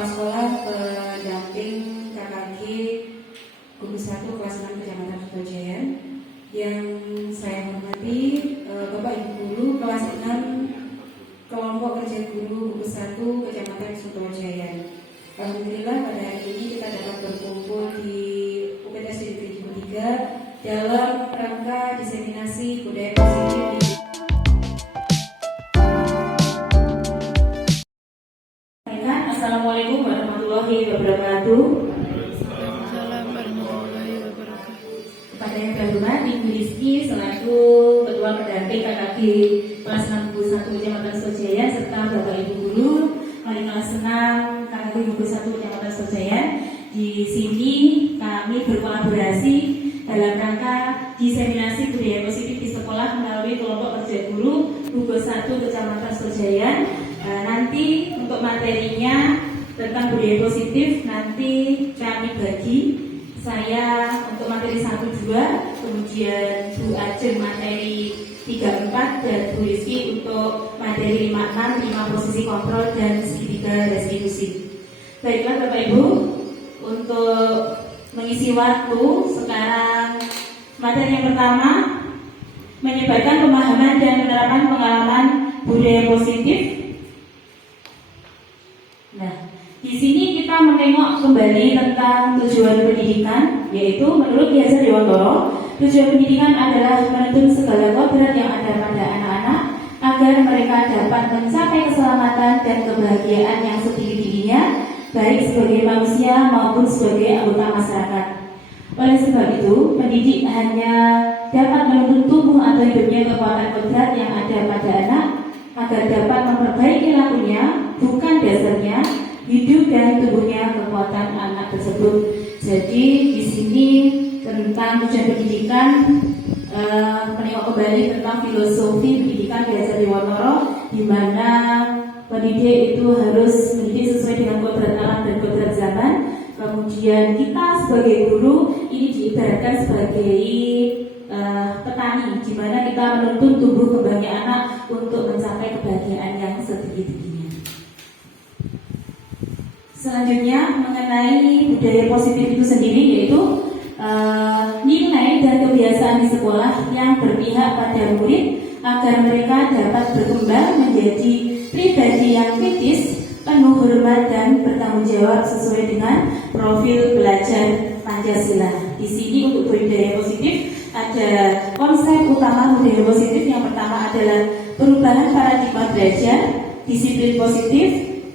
Kepala Sekolah Pendamping KKG Gugus 1 kelas 6 Kecamatan Sutojaya. Yang saya hormati Bapak Ibu Guru kelas 6 Kelompok Kerja Guru Gugus 1 Kecamatan Sutojaya. Alhamdulillah pada hari ini kita dapat berkumpul di UPTS 73 dalam rangka diseminasi budaya positif di Assalamualaikum warahmatullahi wabarakatuh. Kepada yang terhormat Ibu Rizky selaku Ketua Pendamping KKG kelas 61 Kecamatan Sutojaya serta Bapak Ibu Guru wali kelas 6 KKG Gugus 1 Kecamatan Sutojaya. Di sini kami berkolaborasi dalam rangka diseminasi budaya positif di sekolah melalui kelompok kerja guru Gugus 1 Kecamatan Sutojaya. Nanti untuk materinya tentang budaya positif nanti kami bagi. Saya untuk materi 1-2, kemudian Bu Ajeng materi 3-4 dan Bu Rizky untuk materi 5-6, 5 posisi kontrol dan segitiga restitusi. Baiklah Bapak Ibu, untuk mengisi waktu sekarang materi yang pertama menyebarkan pemahaman dan penerapan pengalaman budaya positif. Nah, di sini kita menengok kembali tentang tujuan pendidikan, yaitu menurut Ki Hajar Dewantara, tujuan pendidikan adalah menuntun segala kodrat yang ada pada anak-anak agar mereka dapat mencapai keselamatan dan kebahagiaan yang setinggi-tingginya, baik sebagai manusia maupun sebagai anggota masyarakat. Oleh sebab itu, pendidik hanya dapat menuntun tubuh atau hidupnya kekuatan kodrat yang ada pada anak agar dapat memperbaiki lakunya, bukan dasarnya hidup dan tubuhnya kekuatan anak tersebut. Jadi di sini tentang tujuan pendidikan menengok kembali tentang filosofi pendidikan Ki Hajar Dewantara, di mana pendidik itu harus mendidik sesuai dengan kodrat alam dan kodrat zaman. Kemudian kita sebagai guru ini diibaratkan sebagai petani, di mana kita menuntun tumbuh kembangnya anak untuk mencapai kebahagiaan yang setinggi-tingginya. Selanjutnya mengenai budaya positif itu sendiri, yaitu nilai dan kebiasaan di sekolah yang berpihak pada murid agar mereka dapat berkembang menjadi pribadi yang kritis, penuh hormat dan bertanggung jawab sesuai dengan profil belajar Pancasila. Di sini untuk budaya positif ada konsep utama budaya positif. Yang pertama adalah perubahan paradigma belajar, disiplin positif,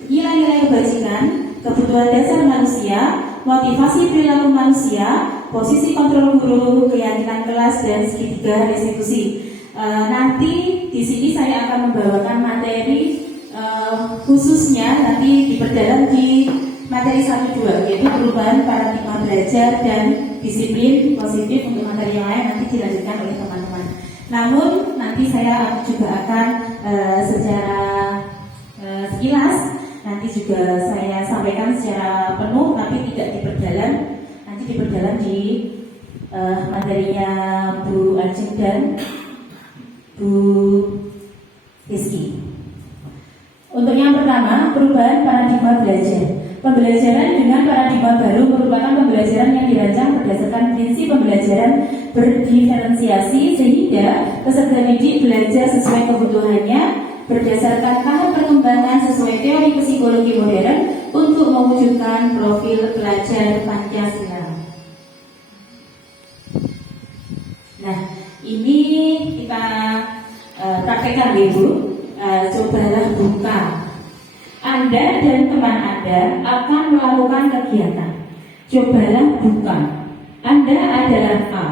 nilai-nilai kebajikan, kebutuhan dasar manusia, motivasi perilaku manusia, posisi kontrol guru, keyakinan kelas, dan segitiga restitusi. Nanti di sini saya akan membawakan materi khususnya nanti diperdalam di materi 1-2, yaitu perubahan paradigma belajar dan disiplin positif. Untuk materi yang lain nanti dilanjutkan oleh teman-teman. Namun nanti saya juga akan secara sekilas nanti juga saya sampaikan secara penuh, tapi tidak diperdalam. Nanti diperdalam di materinya Bu Ajeng dan Bu Rizky. Untuk yang pertama, perubahan paradigma belajar. Pembelajaran dengan paradigma baru merupakan pembelajaran yang dirancang berdasarkan prinsip pembelajaran berdiferensiasi, sehingga peserta didik belajar sesuai kebutuhannya berdasarkan tahap perkembangan sesuai teori psikologi modern untuk mewujudkan profil pelajar Pancasila. Nah, ini kita praktekkan Ibu. Cobalah buka. Anda dan teman Anda akan melakukan kegiatan. Cobalah buka. Anda adalah A.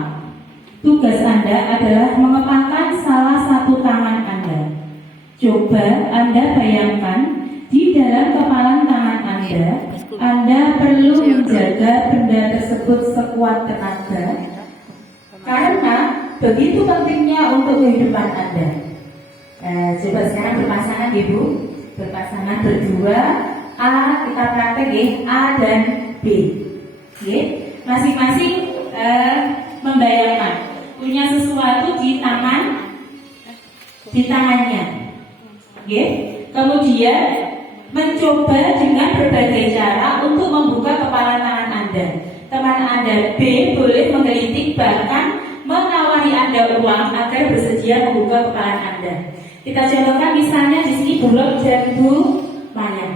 Tugas Anda adalah mengepakkan salah satu tangan Anda. Coba Anda bayangkan di dalam kepalan tangan Anda perlu menjaga benda tersebut sekuat tenaga karena begitu pentingnya untuk kehidupan Anda. Coba sekarang berpasangan Ibu, berpasangan berdua. A kita praktek ya, A dan B. Masing-masing membayangkan punya sesuatu di tangannya. Kemudian mencoba dengan berbagai cara untuk membuka kepala tangan Anda. Teman Anda B boleh menggelitik bahkan menawari Anda uang agar bersedia membuka kepala Anda. Kita contohkan misalnya di sini Bulog dan Bu Maya.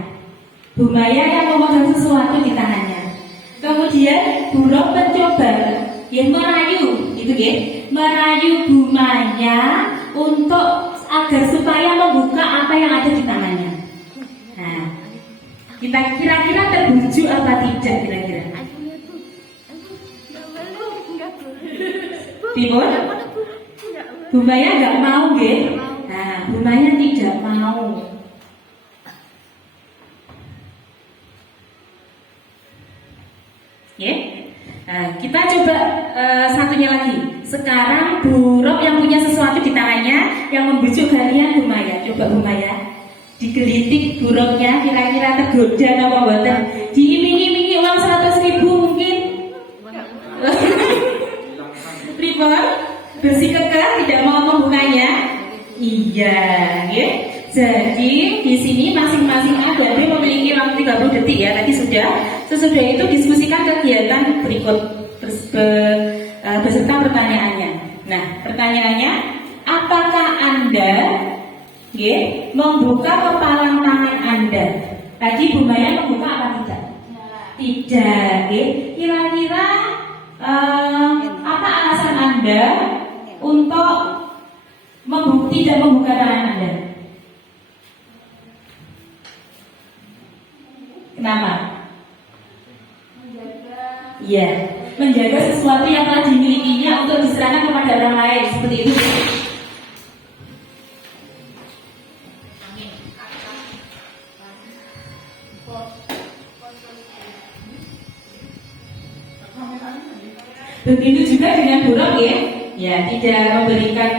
Bu Maya yang memegang sesuatu di tangannya. Kemudian Bulog mencoba merayu, gitu ya, merayu Bu Maya untuk agar supaya membuka apa yang ada di tangannya. Nah, kita kira-kira terbujuk apa tidak kira-kira? Timur? Bu Maya nggak mau, ya? Nah, Bu Maya tidak mau. Ya, nah, kita coba satunya lagi. Sekarang buruk yang punya sesuatu di tangannya yang membujuk kalian Bu Maya. Coba Bu Maya digelitik buruknya, kira-kira tergoda apa mboten? Diiming-imingi uang 100.000 mungkin. Pripun? Bersikeras tidak mau membukanya? Iya, ya. Jadi di sini masing-masing adik memiliki waktu 30 detik ya. Tadi sudah. Sesudah itu diskusikan kegiatan berikut beserta pertanyaannya. Nah, pertanyaannya, apakah Anda membuka kepalang tangan Anda? Tadi Bu Maya membuka apa tidak? Tidak. Kira-kira apa alasan Anda untuk tidak membuka tangan Anda? Kenapa? Iya, menjaga sesuatu yang telah dimilikinya untuk diserahkan kepada orang lain, seperti itu. Begitu juga dengan buruk ya, tidak memberikan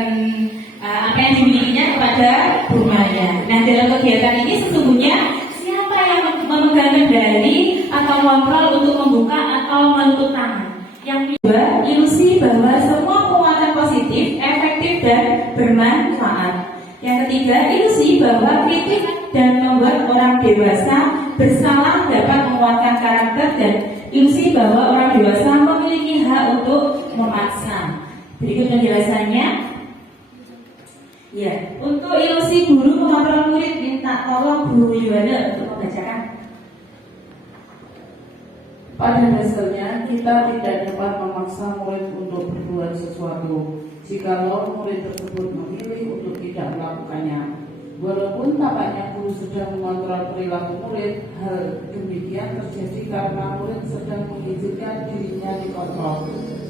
apa yang dimilikinya kepada Bu Maya. Nah, dalam kegiatan ini sesungguhnya siapa yang memegang kendali atau kontrol untuk membuka atau menutup tangan? Yang kedua, ilusi bahwa semua penguatan positif, efektif dan bermanfaat. Yang ketiga, ilusi bahwa kritik dan membuat orang dewasa bersalah dapat menguatkan karakter, dan ilusi bahwa orang dewasa memiliki hak untuk memaksa. Berikut penjelasannya. Ya, untuk ilusi guru mengontrol murid, minta tolong Bu Yuwana untuk membacakan. Pada dasarnya kita tidak dapat memaksa murid untuk berbuat sesuatu jikalau murid tersebut memilih untuk tidak melakukannya. Walaupun tampaknya guru sedang mengontrol perilaku murid, hal demikian terjadi karena murid sedang mengizinkan dirinya dikontrol.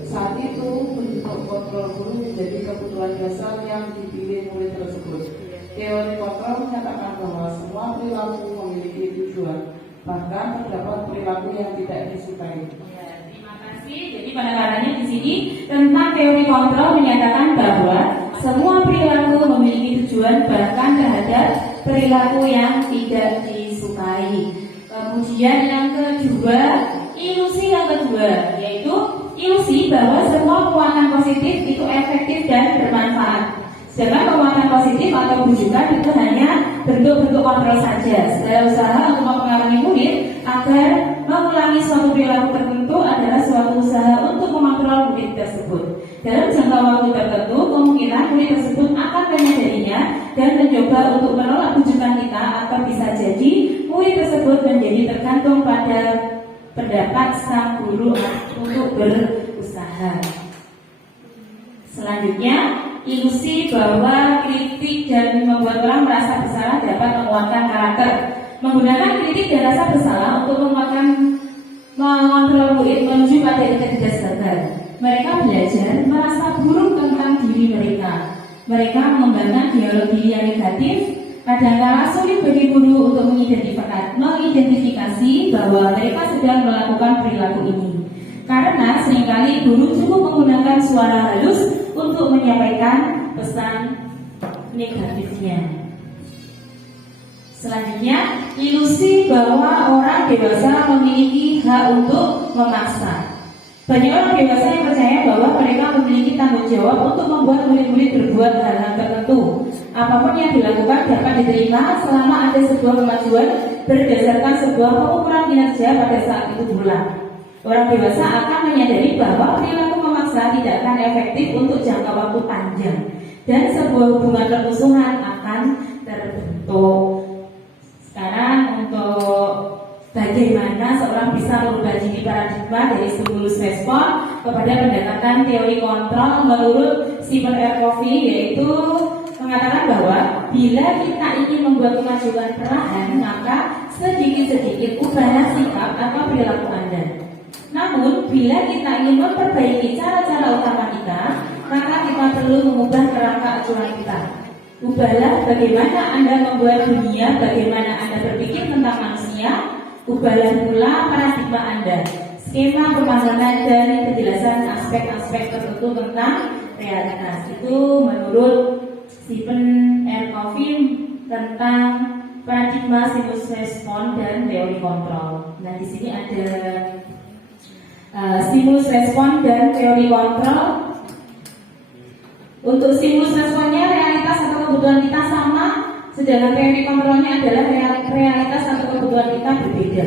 Saat itu, bentuk kontrol guru menjadi kebutuhan dasar yang dipilih murid tersebut. Teori kontrol menyatakan bahwa semua perilaku memiliki tujuan, bahkan terdapat perilaku yang tidak disukai. Ya, terima kasih. Jadi penekanannya di sini tentang teori kontrol menyatakan bahwa semua perilaku memiliki tujuan, bahkan terhadap perilaku yang tidak disukai. Kemudian yang kedua, ilusi yang kedua, yaitu ilusi bahwa semua penguatan positif itu efektif dan bermanfaat. Sedangkan penguatan positif atau bujukan itu hanya bentuk-bentuk kontrol saja. Segala usaha untuk mempengaruhi murid agar mengulangi suatu perilaku tertentu adalah suatu usaha untuk mengontrol murid tersebut. Dalam jangka waktu tertentu, kemungkinan murid tersebut akan menyadarinya dan mencoba untuk menolak bujukan kita, atau bisa jadi murid tersebut menjadi tergantung pada pendapat sang guru untuk berusaha. Selanjutnya, ilusi bahwa kritik dan membuat orang merasa bersalah dapat menguatkan karakter. Menggunakan kritik dan rasa bersalah untuk mengontrol murid menuju pada integritas gagal. Mereka belajar merasa buruk tentang diri mereka. Mereka mengembangkan dialog diri yang negatif. Kadang-kala sulit bagi guru untuk mengidentifikasi bahwa mereka sedang melakukan perilaku ini, karena seringkali guru cukup menggunakan suara halus untuk menyampaikan pesan negatifnya. Selanjutnya, ilusi bahwa orang dewasa memiliki hak untuk memaksa. Banyak orang dewasa yang percaya bahwa mereka memiliki tanggung jawab untuk membuat murid-murid berbuat hal-hal tertentu. Apapun yang dilakukan dapat diterima selama ada sebuah kemajuan berdasarkan sebuah pengukuran kinerja pada saat itu pula. Orang dewasa akan menyadari bahwa perilaku memaksa tidak akan efektif untuk jangka waktu panjang dan sebuah hubungan permusuhan akan terbentuk. Sekarang untuk bagaimana seorang bisa merubah diri paradigma dari stimulus respon kepada pendekatan teori kontrol menurut Stephen R. Covey, yaitu mengatakan bahwa bila kita ingin membuat kemajuan perlahan, maka sedikit-sedikit ubahlah sikap atau perilaku Anda. Namun, bila kita ingin memperbaiki cara-cara utama kita, maka kita perlu mengubah kerangka acuan kita. Ubahlah bagaimana Anda membuat dunia, bagaimana Anda berpikir tentang manusia. Ubahlah pula paradigma Anda, skema pemahaman dan kejelasan aspek-aspek tertentu tentang realitas. Itu menurut Stephen R. Covey tentang paradigma stimulus respon dan teori kontrol. Nah, di sini ada stimulus respon dan teori kontrol. Untuk stimulus responnya realitas atau kebutuhan kita sama, sedangkan teori kontrolnya adalah realitas atau kebutuhan kita berbeda.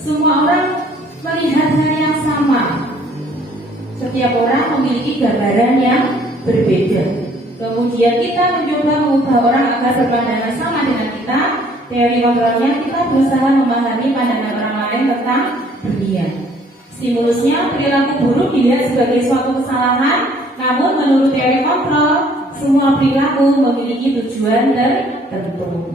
Semua orang melihat hal yang sama. Setiap orang memiliki gambaran yang berbeda. Kemudian kita mencoba mengubah orang agar berpandangan sama dengan kita. Teori kontrolnya kita berusaha memahami pandangan orang lain tentang dunia. Stimulusnya perilaku buruk dilihat sebagai suatu kesalahan, namun menurut teori kontrol semua perilaku memiliki tujuan tertentu.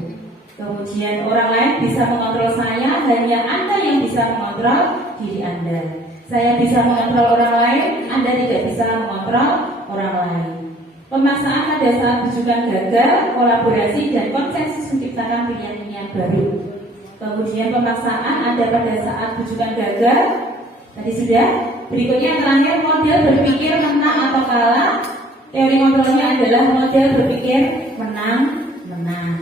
Kemudian orang lain bisa mengontrol saya, hanya Anda yang bisa mengontrol diri Anda. Saya bisa mengontrol orang lain, Anda tidak bisa mengontrol orang lain. Pemaksaan pada saat bujukan gagal, kolaborasi dan konsensus menciptakan pilihan-pilihan baru. Kemudian pemaksaan ada pada saat bujukan gagal. Tadi sudah. Berikutnya terakhir, model berpikir menang atau kalah. Teori kontrolnya adalah model berpikir menang-menang.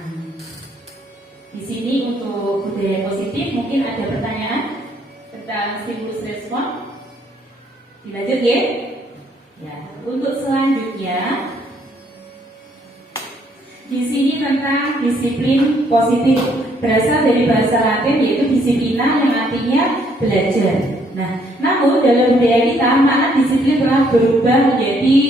Di sini untuk budaya positif mungkin ada pertanyaan tentang stimulus respon. Dilanjut ya. Ya, untuk selanjutnya di sini tentang disiplin positif, berasal dari bahasa Latin yaitu disiplina yang artinya belajar. Nah, namun dalam budaya kita makna disiplin telah berubah menjadi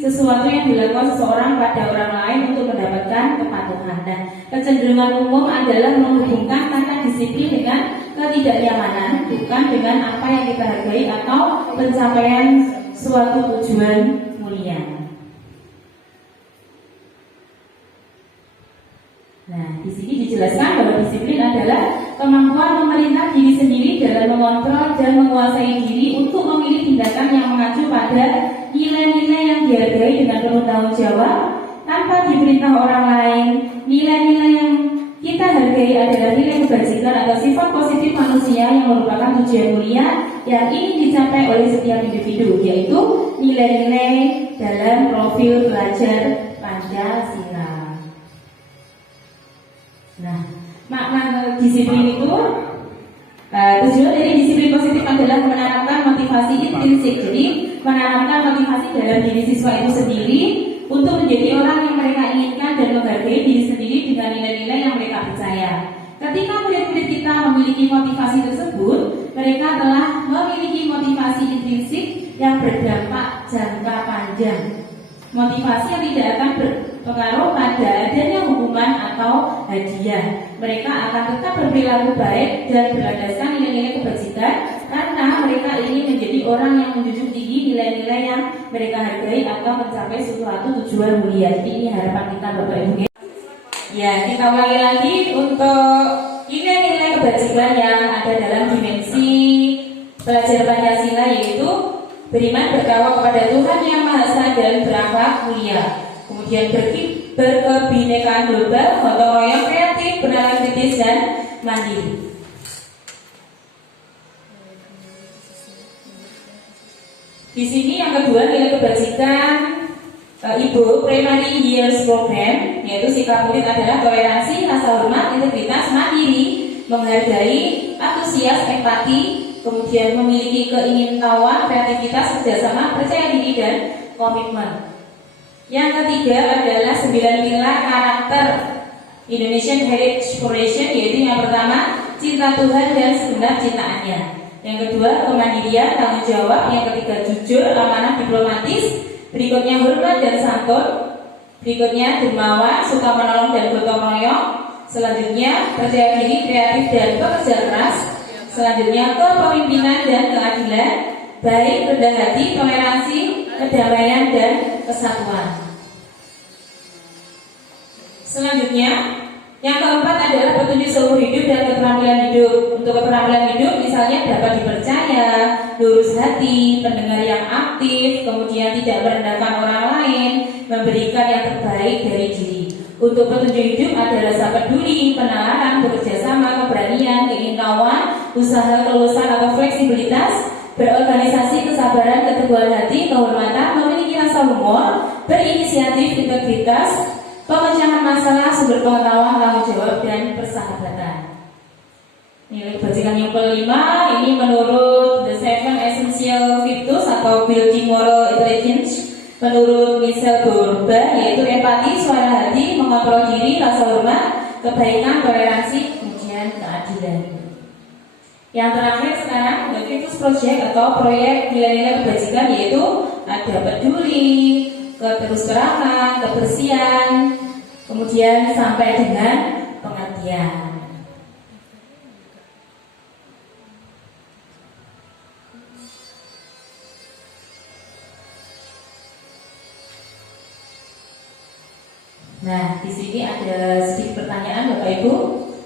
sesuatu yang dilakukan seseorang pada orang lain untuk mendapatkan kepatuhan. Nah, kecenderungan umum adalah menghubungkan kata disiplin dengan ketidaknyamanan, bukan dengan apa yang kita hargai atau pencapaian suatu tujuan mulia. Nah, di sini dijelaskan bahwa disiplin adalah kemampuan memerintah diri sendiri dalam mengontrol dan menguasai diri untuk memilih tindakan yang mengacu pada nilai-nilai yang dihargai dengan penuh tanggung jawab tanpa diperintah orang lain. Nilai-nilai yang kita hargai adalah nilai kebajikan atau sifat positif manusia yang merupakan tujuan mulia yang ingin dicapai oleh setiap individu, yaitu nilai-nilai dalam profil pelajar Pancasila. Nah, makna disiplin itu tujuan dari disiplin positif adalah menanamkan motivasi intrinsik. Jadi menanamkan motivasi dalam diri siswa itu sendiri untuk menjadi orang yang mereka inginkan dan menghargai diri sendiri dengan nilai-nilai yang mereka percaya. Ketika murid-murid kita memiliki motivasi tersebut, mereka telah memiliki motivasi intrinsik yang berdampak jangka panjang. Motivasi yang tidak akan berpengaruh pada adanya hukuman atau hadiah. Mereka akan tetap berperilaku baik dan berlandaskan nilai-nilai kebajikan karena mereka ingin menjadi orang yang menjunjung tinggi nilai-nilai yang mereka hargai atau mencapai suatu tujuan mulia. Jadi ini harapan kita Bapak Ibu. Ya, kita ulangi lagi untuk nilai-nilai kebajikan yang ada dalam dimensi pelajar Pancasila, yaitu beriman bertakwa kepada Tuhan yang Maha Esa dan berakhlak mulia. Kemudian berkebinekaan global, gotong royong, kreatif, bernalar kritis dan mandiri. Di sini yang kedua nilai kebajikan Ibu Primary Years Program, yaitu sikap murid adalah toleransi, rasa hormat, integritas, mandiri, menghargai, antusias, empati, kemudian memiliki keingintahuan, kreativitas, kerjasama, percaya diri dan komitmen. Yang ketiga adalah 9 pilar karakter Indonesian Heritage Foundation, yaitu yang pertama cinta Tuhan dan segenap ciptaannya. Yang kedua kemandirian, tanggung jawab. Yang ketiga jujur, amanah, diplomatis. Berikutnya hormat dan santun. Berikutnya dermawan, suka menolong dan gotong royong. Selanjutnya percaya diri, kreatif dan pekerja keras. Selanjutnya kepemimpinan dan keadilan, baik, rendah hati, toleransi, kedamaian dan kesatuan. Selanjutnya, yang keempat adalah petunjuk seumur hidup dan keterampilan hidup. Untuk keterampilan hidup misalnya dapat dipercaya, lurus hati, pendengar yang aktif, kemudian tidak merendahkan orang lain, memberikan yang terbaik dari diri. Untuk petunjuk hidup ada rasa peduli, penalaran, bekerja sama, keberanian, keinginan, usaha, kelulusan atau fleksibilitas, berorganisasi, kesabaran, keteguhan hati, kehormatan, memiliki rasa humor, berinisiatif, integritas, pemecahan masalah, sumber pengetahuan, tanggung jawab, dan persahabatan. Nilai bajingan yang kelima ini menurut The Seven Essential Virtues atau Building Moral Intelligence menurut Michelle Bourba, yaitu empati, suara hati, mengontrol diri, rasa hormat, kebaikan, toleransi, kemudian keadilan. Yang terakhir sekarang The Virtues Project atau proyek nilai-nilai kebajikan, yaitu ada peduli, keterusterangan, kebersihan, kemudian sampai dengan pengertian. Nah, di sini ada sedikit pertanyaan Bapak Ibu.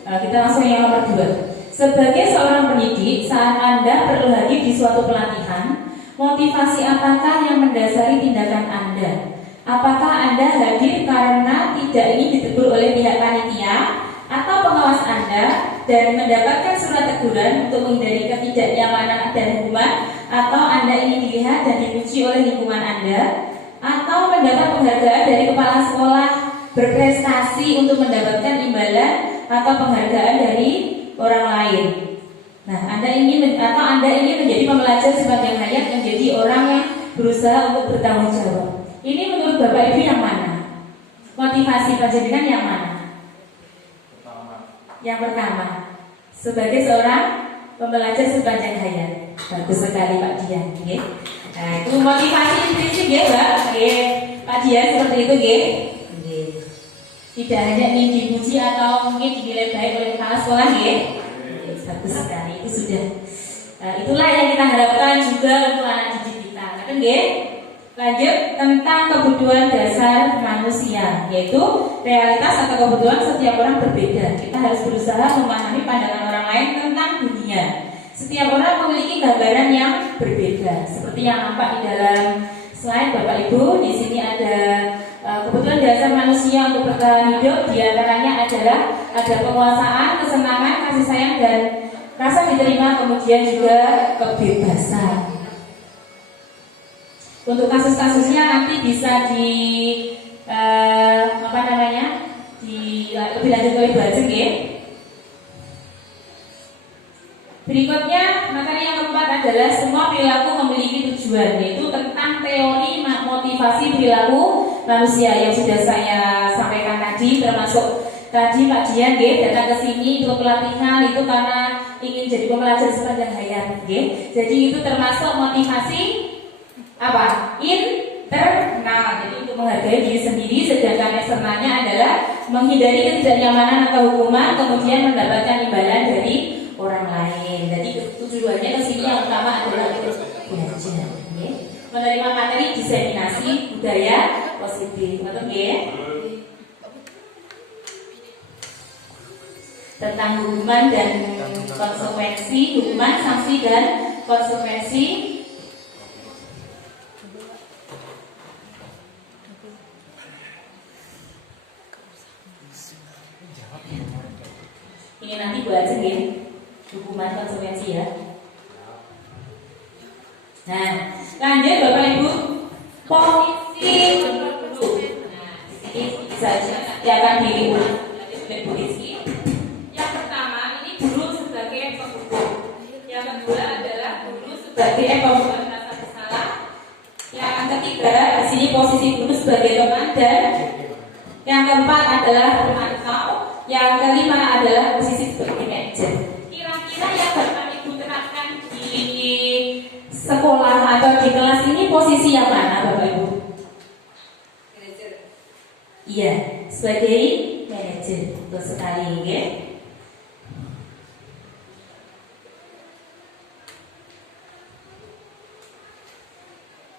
Kita langsung yang nomor 2. Sebagai seorang pendidik, saat Anda perlu hadir di suatu pelatihan, motivasi apakah yang mendasari tindakan Anda? Apakah Anda hadir karena tidak ingin ditegur oleh pihak panitia atau pengawas Anda dan mendapatkan surat teguran untuk menghindari ketidaknyamanan dan hukuman, atau Anda ingin dilihat dan dipuji oleh lingkungan Anda, atau mendapat penghargaan dari kepala sekolah, berprestasi untuk mendapatkan imbalan atau penghargaan dari orang lain? Nah, Anda ingin menjadi pembelajar sepanjang hayat, menjadi orang yang berusaha untuk bertanggung jawab. Ini menurut Bapak Ibu yang mana? Motivasi panjenengan yang mana? Yang pertama, sebagai seorang pembelajar sepanjang hayat. Bagus sekali Pak Dian. Okay. Nah, itu motivasi intrinsik ya Mbak. Okay. Pak Dian seperti itu okay. Tidak hanya ingin dipuji atau mungkin dinilai baik oleh kepala sekolah ya. Bagus sekali, itu sudah. Itulah yang kita harapkan juga untuk anak didik kita. Oke? Lanjut tentang kebutuhan dasar manusia, yaitu realitas atau kebutuhan setiap orang berbeda. Kita harus berusaha memahami pandangan orang lain tentang dunia. Setiap orang memiliki gambaran yang berbeda. Seperti yang nampak di dalam slide Bapak Ibu, di sini ada kebutuhan dasar manusia untuk bertahan hidup. Di antaranya adalah ada penguasaan, kesenangan, kasih sayang, dan rasa diterima, kemudian juga kebebasan. Untuk kasus-kasusnya nanti bisa lebih lanjut oleh Bu Ajeng ya. Berikutnya materi yang keempat adalah semua perilaku memiliki tujuan, yaitu tentang teori motivasi perilaku manusia yang sudah saya sampaikan tadi, termasuk tadi Pak Dian datang ke sini untuk pelatihan itu karena ingin jadi pembelajar sepanjang hayat. Jadi itu termasuk motivasi apa? Internal. Jadi untuk menghargai diri sendiri, sedangkan eksternalnya adalah menghindari ketidaknyamanan atau hukuman, kemudian mendapatkan imbalan dari orang lain. Jadi tujuannya ke sini yang utama adalah untuk belajar. Menerima materi diseminasi budaya positif. Betul ya? Tentang hukuman dan konsekuensi, hukuman, sanksi dan konsekuensi. Ini nanti Bu Ajeng ya, hukuman konsekuensi ya. Nah, lanjut Bapak Ibu, polisi guru. Nah, ini bisa akan diulang oleh polisi. Yang pertama ini guru sebagai penghukum. Yang kedua adalah guru sebagai pembuat rasa bersalah. Yang ketiga di sini posisi guru sebagai teman, dan yang keempat adalah pemantau. Yang kelima adalah posisi sebagai manajer. Kira-kira yang Bapak Ibu terapkan di sekolah atau di kelas ini posisi yang mana Bapak Ibu? Manajer. Iya, sebagai manajer. Betul sekali, ya.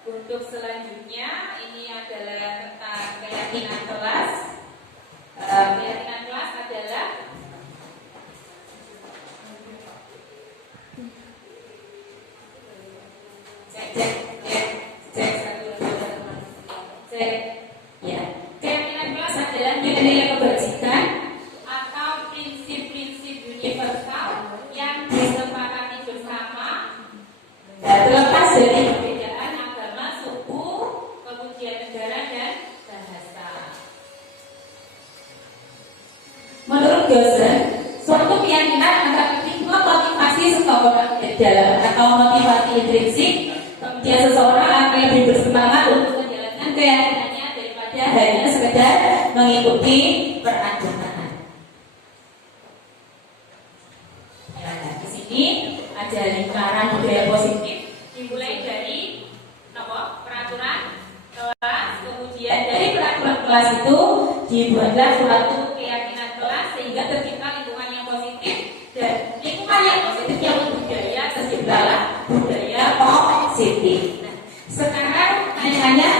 Untuk selanjutnya ini adalah tentang keyakinan kelas. Keyakinan kelas adalah cek satu cek ya. Keyakinan kelas adalah nilai kebajikan atau prinsip-prinsip universal yang disepakati bersama. Terlepas dari perbedaan agama, suku, kemudian negara dan bahasa. Menurut Gosen, suatu keyakinan akan memotivasi seseorang dalam atau motivasi intrinsik, kemudian seseorang akan lebih bersemangat untuk menjalankan keyakinannya daripada hanya sekedar mengikuti peraturan. Nah, di sini ada lingkaran budaya positif dimulai dari peraturan kelas, kemudian dari peraturan kelas itu dibuatlah suatu keyakinan kelas sehingga tercipta lingkungan yang positif, dan lingkungan yang positif yang budaya terciptalah budaya positif. Nah, sekarang tanya-tanya.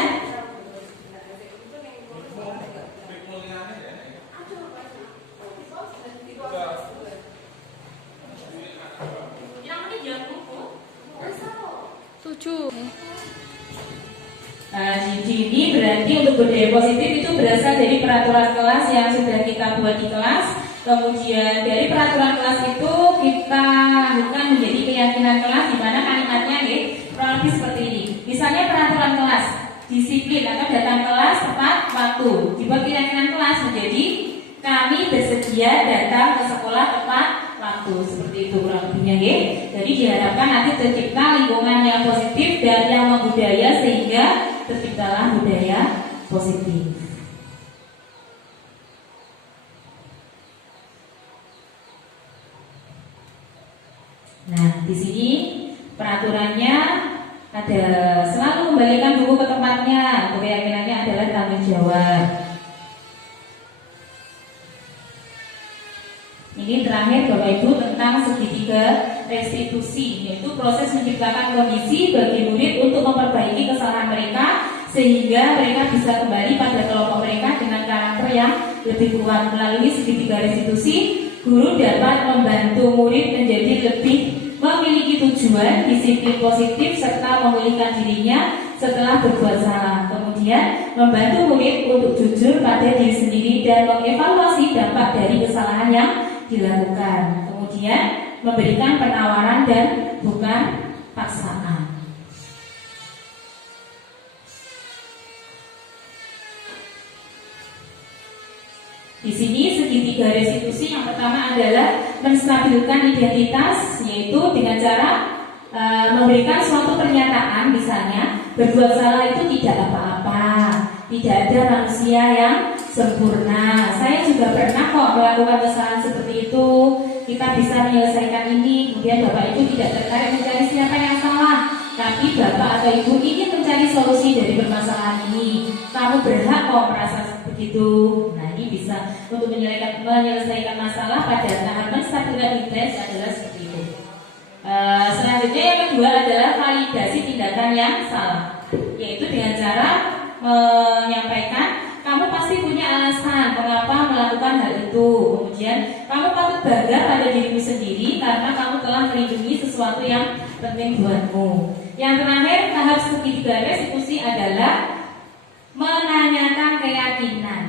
Nah, di sini berarti untuk budaya positif itu berasal dari peraturan kelas yang sudah kita buat di kelas. Kemudian dari peraturan kelas itu kita lanjutkan menjadi keyakinan kelas, di mana kalimatnya kurang lebih seperti ini. Misalnya peraturan kelas, disiplin atau datang kelas tepat waktu. Dibuat keyakinan kelas menjadi kami bersedia datang ke sekolah tepat waktu, seperti itu kurang lebihnya, ya. Jadi diharapkan nanti tercipta lingkungan yang positif dan yang membudaya sehingga terciptalah budaya positif. Nah, di sini peraturannya ada selalu kembalikan buku ke tempatnya. Keyakinannya adalah tanggung jawab. Ini terakhir Bapak Ibu tentang segitiga restitusi, yaitu proses menciptakan kondisi bagi murid untuk memperbaiki kesalahan mereka sehingga mereka bisa kembali pada kelompok mereka dengan karakter yang lebih kuat. Melalui segitiga restitusi, guru dapat membantu murid menjadi lebih memiliki tujuan, disiplin positif, serta memulihkan dirinya setelah berbuat salah. Kemudian membantu murid untuk jujur pada diri sendiri dan mengevaluasi dampak dari kesalahan yang dilakukan. Kemudian memberikan penawaran dan bukan paksaan. Di sini segitiga restitusi yang pertama adalah menstabilkan identitas, yaitu dengan cara memberikan suatu pernyataan, misalnya berbuat salah itu tidak apa-apa, tidak ada manusia yang sempurna. Saya juga pernah kok melakukan kesalahan seperti itu. Kita bisa menyelesaikan ini. Kemudian Bapak Ibu tidak tertarik mencari siapa yang salah, tapi Bapak atau Ibu ingin mencari solusi dari permasalahan ini. Kamu berhak kok merasa begitu. Nah, ini bisa untuk menyelesaikan masalah pada tahap menstabilkan identitas adalah seperti itu. Selanjutnya yang kedua adalah validasi tindakan yang salah, yaitu dengan cara menyampaikan kamu pasti punya alasan mengapa melakukan hal itu. Kemudian kamu patut bangga pada dirimu sendiri karena kamu telah melindungi sesuatu yang penting buatmu. Yang terakhir, tahap segitiga restitusi adalah menanyakan keyakinan.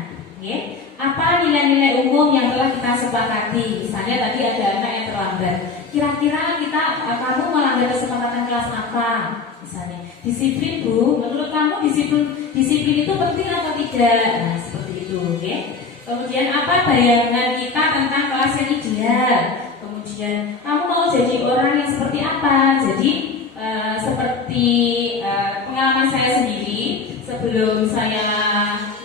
Apa nilai-nilai umum yang telah kita sepakati? Misalnya tadi ada anak yang terlambat. Kira-kira kamu melanggar kesepakatan kelas apa? Misalnya disiplin, Bu. Menurut kamu disiplin itu penting atau tidak? Nah, seperti itu, oke. Kemudian apa bayangan kita tentang kelas yang ideal? Kemudian kamu mau jadi orang yang seperti apa? Jadi seperti pengalaman saya sendiri sebelum saya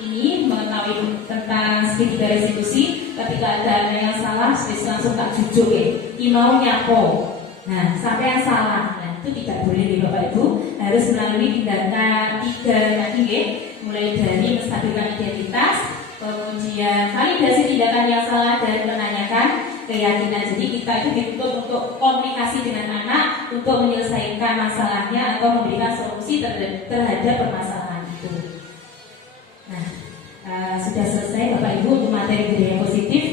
ini mengetahui tentang segitiga restitusi, ketika ketika ada anak yang salah, wis langsung tak jujuk ya. Ki mau nyapo. Nah, sampai yang salah. Nah, itu tidak boleh nih Bapak Ibu. Harus melalui tindakan 3 tadi ya. Mulai dari menstabilkan identitas, kemudian validasi tindakan yang salah dan menanyakan keyakinan. Jadi kita itu dituntut untuk komunikasi dengan anak untuk menyelesaikan masalahnya atau memberikan solusi terhadap permasalahan itu. Nah, sudah selesai Bapak Ibu untuk materi budaya positif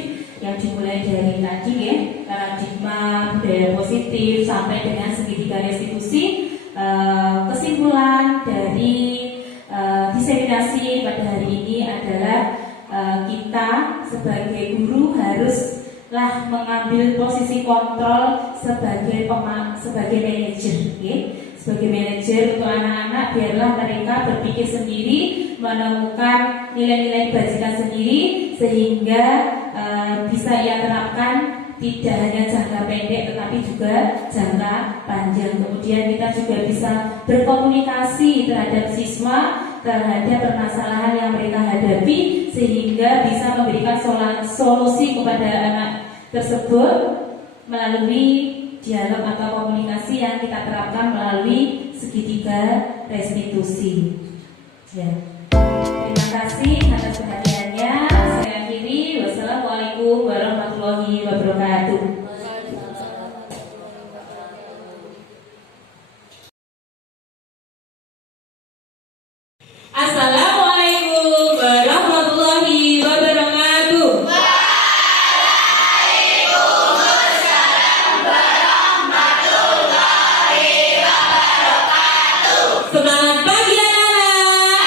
yang dimulai dari tadi ya, paradigma budaya positif sampai dengan segitiga restitusi. Kesimpulan dari diseminasi pada hari ini adalah kita sebagai guru haruslah mengambil posisi kontrol sebagai manajer, okay? Sebagai manajer untuk anak-anak, biarlah mereka berpikir sendiri, menemukan nilai-nilai kebajikan sendiri, sehingga bisa ia terapkan tidak hanya jangka pendek tetapi juga jangka panjang. Kemudian kita juga bisa berkomunikasi terhadap siswa, terhadap permasalahan yang mereka hadapi, sehingga bisa memberikan solusi kepada anak tersebut melalui dialog atau komunikasi yang kita terapkan melalui segitiga restitusi. Ya. Terima kasih atas perhatiannya. Saya akhiri. Wassalamualaikum warahmatullahi wabarakatuh. Assalamualaikum warahmatullahi wabarakatuh. Waalaikumsalam warahmatullahi wabarakatuh. Semangat pagi anak-anak.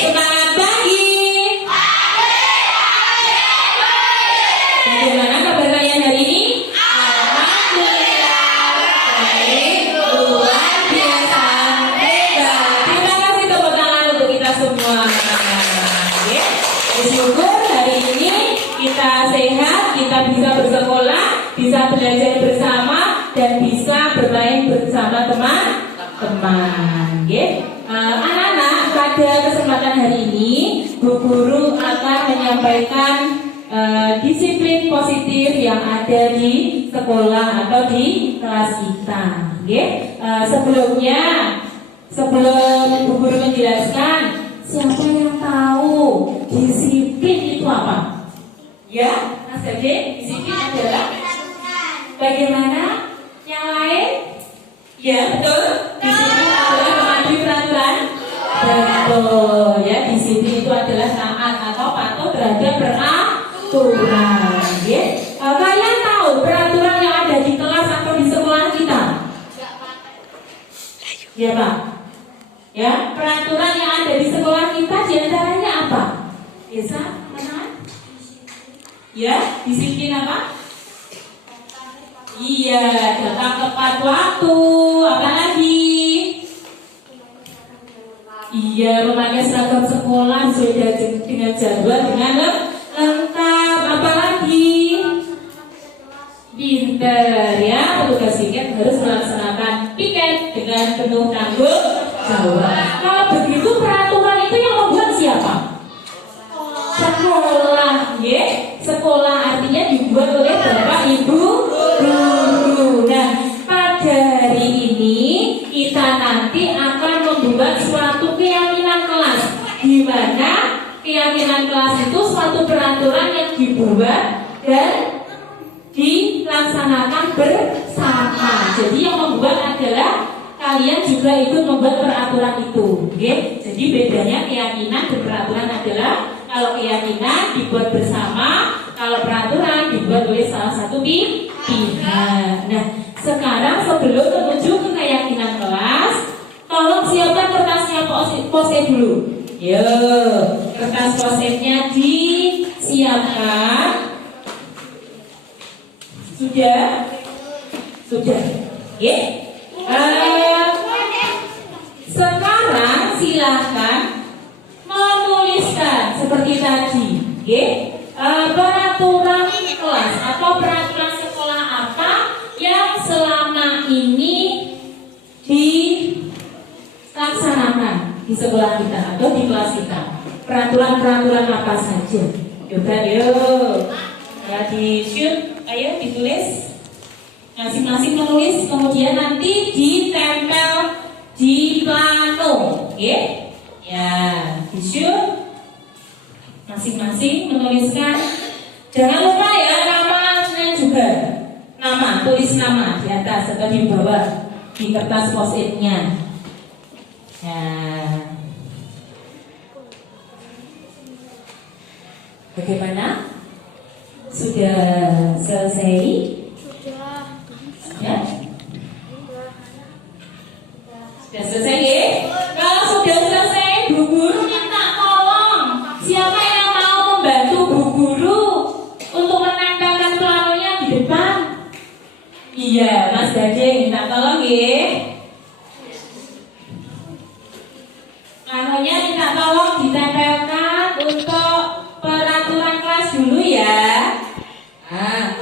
Semangat pagi. Bagaimana kabar kalian hari ini? Alhamdulillah baik, luar biasa, hebat. Terima kasih tepuk tangan untuk kita semua. Ya. Bersyukur hari ini kita sehat, kita bisa bersekolah, bisa belajar bersama, dan bisa bermain bersama teman-teman. Ya. Anak-anak, pada kesempatan hari ini Bu Guru akan menyampaikan disiplin positif yang ada di sekolah atau di kelas kita. Sebelum Bu Guru menjelaskan, siapa yang tahu disiplin itu apa? Ya, Mas Ade, disiplin adalah bagaimana? Yang lain? Ya, betul. Disiplin adalah mematuhi peraturan. Betul. Ya, disiplin itu adalah taat atau patuh terhadap peraturan. Ya. Kalian tahu peraturan yang ada di kelas atau di sekolah kita? Ya, Pak. Ya, peraturan yang ada di sekolah kita diantaranya apa? Bisa, teman-teman? Ya, disiplin apa? Iya, datang tepat waktu. Apa lagi? Iya, memakai seragam sekolah sudah dengan jadwal dengan lengkap. Apa lagi? Pinter ya, petugas piket harus melaksanakan piket dengan penuh tanggung jawab. Kalau begitu peraturan itu yang membuat siapa? Sekolah, ya. Sekolah artinya dibuat oleh Bapak Ibu guru. Nah, pada hari ini kita nanti akan membuat suatu keyakinan kelas, di mana keyakinan kelas itu suatu peraturan yang dibuat dan dilaksanakan bersama. Jadi yang membuat adalah kalian juga ikut membuat peraturan itu. Jadi bedanya keyakinan dan peraturan adalah kalau keyakinan dibuat bersama, kalau peraturan dibuat oleh salah satu pihak. Nah, sekarang sebelum menuju ke keyakinan kelas, tolong siapkan kertasnya post-it dulu. Yo, kertas post-itnya disiapkan. Sudah? Sudah. Sekarang silahkan menuliskan seperti tadi. Peraturan kelas atau peraturan sekolah apa yang selama ini dilaksanakan di sekolah kita atau di kelas kita. Peraturan peraturan apa saja? Coba yuk. Nah, di shoot, ayo ditulis. Masing-masing menulis, kemudian nanti ditempel di plano, oke? Ya, di shoot. Masing-masing menuliskan. Jangan lupa ya namanya juga. Nama, tulis nama di atas atau di bawah di kertas post-it-nya. Ya. Bagaimana? Sudah selesai? Ya? Sudah selesai ya? Kalau sudah selesai, Bu Guru minta tolong. Siapa yang mau membantu Bu Guru untuk menempelkan planonya di depan? Iya, Mas Gading minta tolong ya. Planonya minta tolong ditempelkan untuk peraturan kelas dulu ya. Nah,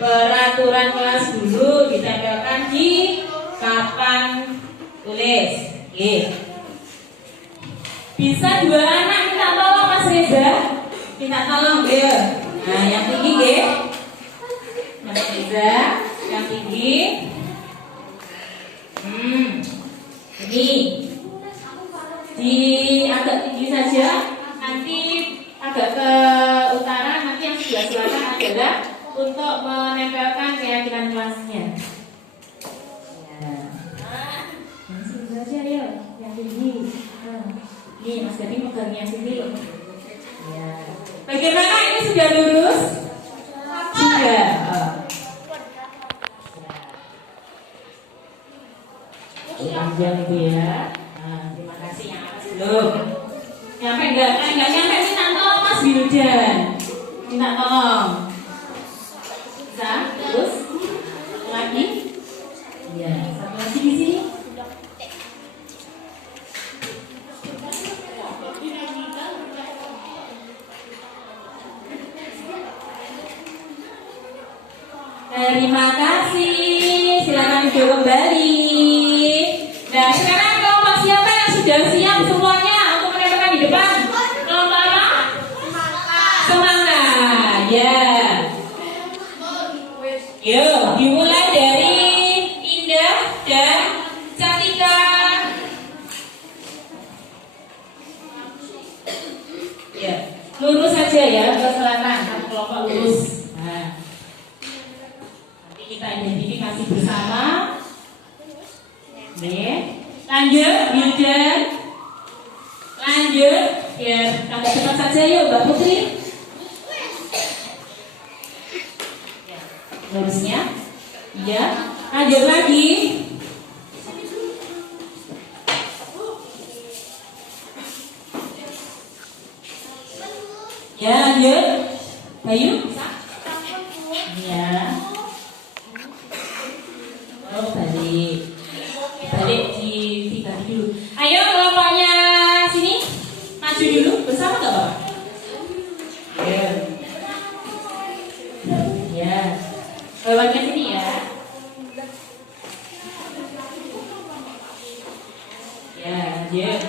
peraturan kelas dulu ditempelkan di papan tulis. Oke. Bisa dua anak minta tolong Mas Reza? Minta tolong ya. Nah, yang tinggi ya. Mas Reza, yang tinggi. Ini di agak tinggi saja. Nanti agak ke utara. Nanti yang sebelah selatan adalah untuk menempelkan keyakinan kelasnya. Ya. Yang sini saja ya, yang tinggi. Nih Mas Gading pegang yang sini. Ya. Bagaimana ini sudah lurus? Sudah. Panjang itu ya. Nah, terima kasih yang atas belum. Nyampe enggak nyampe minta tolong Mas Wildan. Minta tolong. Bisa? Terus? Lagi? Iya, satu lagi di sini. Terima kasih. Silakan duduk kembali. Nah, sekarang kelompok siapa yang sudah siap semuanya untuk menempelkan di depan? Kelompok apa? Semangat. Ya. Yuk, dimulai dari Indah dan Cantika. Ya, lurus saja ya ke selatan. Satu kelompok lurus. Nah, nanti kita identifikasi bersama. Nih, lanjut, Wildan. Lanjut, ya, agak cepat saja yuk, Mbak Putri. Lurusnya, iya. Lanjut lagi. Ya, lanjut. Bayu, iya. Oh, balik. Balik di tiga dulu. Ayo kelompoknya sini, maju dulu bersama nggak Bapak? Ya. Ya. Kelompoknya sini ya. Ya, lanjut.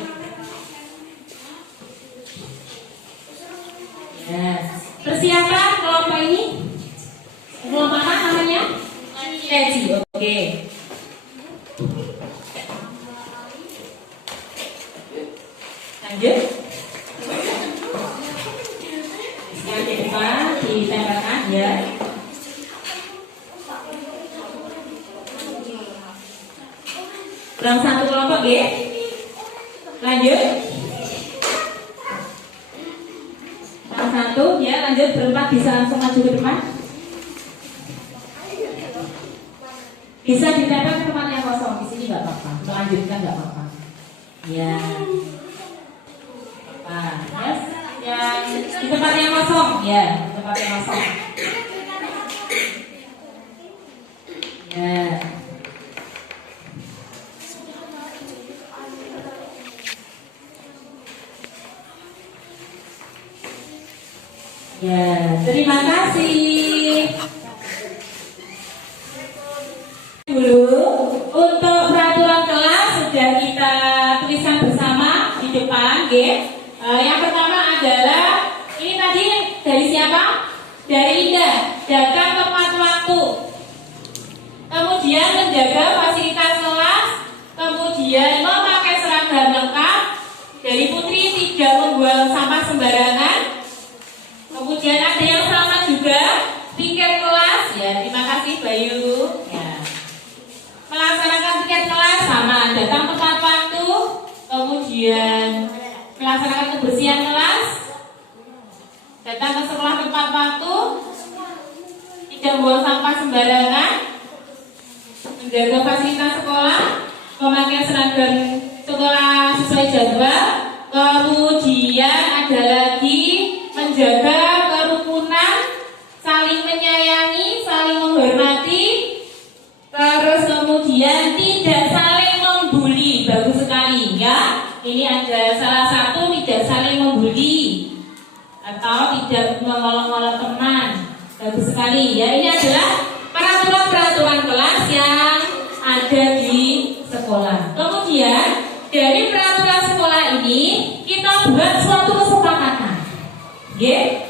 Ya. Persiapan kelompok ini. Kelompok apa namanya? Leci. Oke. Lanjut. Yang di depan ditempelkan ya. Kurang satu kelompok ya. Lanjut. Kurang satu ya. Lanjut berempat bisa langsung maju ke depan. Bisa ditempel ke tempat yang kosong. Di sini nggak apa-apa. Melanjutkan nggak apa-apa. Ya. Nah, yes. Yang di tempat yang kosong, ya, di tempat yang kosong. Ya. Ya, terima kasih. Dulu untuk peraturan kelas sudah kita tuliskan bersama di depan, Yang pertama adalah menjaga fasilitas kelas, kemudian memakai seragam lengkap. Dari Putri, tidak membuang sampah sembarangan. Kemudian ada yang selamat juga, tiket kelas. Ya, terima kasih Bayu. Ya. Melaksanakan tiket kelas sama, datang tepat waktu. Kemudian melaksanakan kebersihan kelas, datang ke sekolah tepat waktu, tidak membuang sampah sembarangan, menjaga fasilitas sekolah, memakai seragam sekolah sesuai jadwal. Kemudian ada lagi menjaga kerukunan, saling menyayangi, saling menghormati. Terus kemudian tidak saling membuli, bagus sekali ya. Ini ada salah satu, tidak saling membuli atau tidak mengolok-olok teman, bagus sekali ya. Ini adalah peraturan-peraturan kelas yang ada di sekolah. Kemudian dari peraturan sekolah ini kita buat suatu kesepakatan,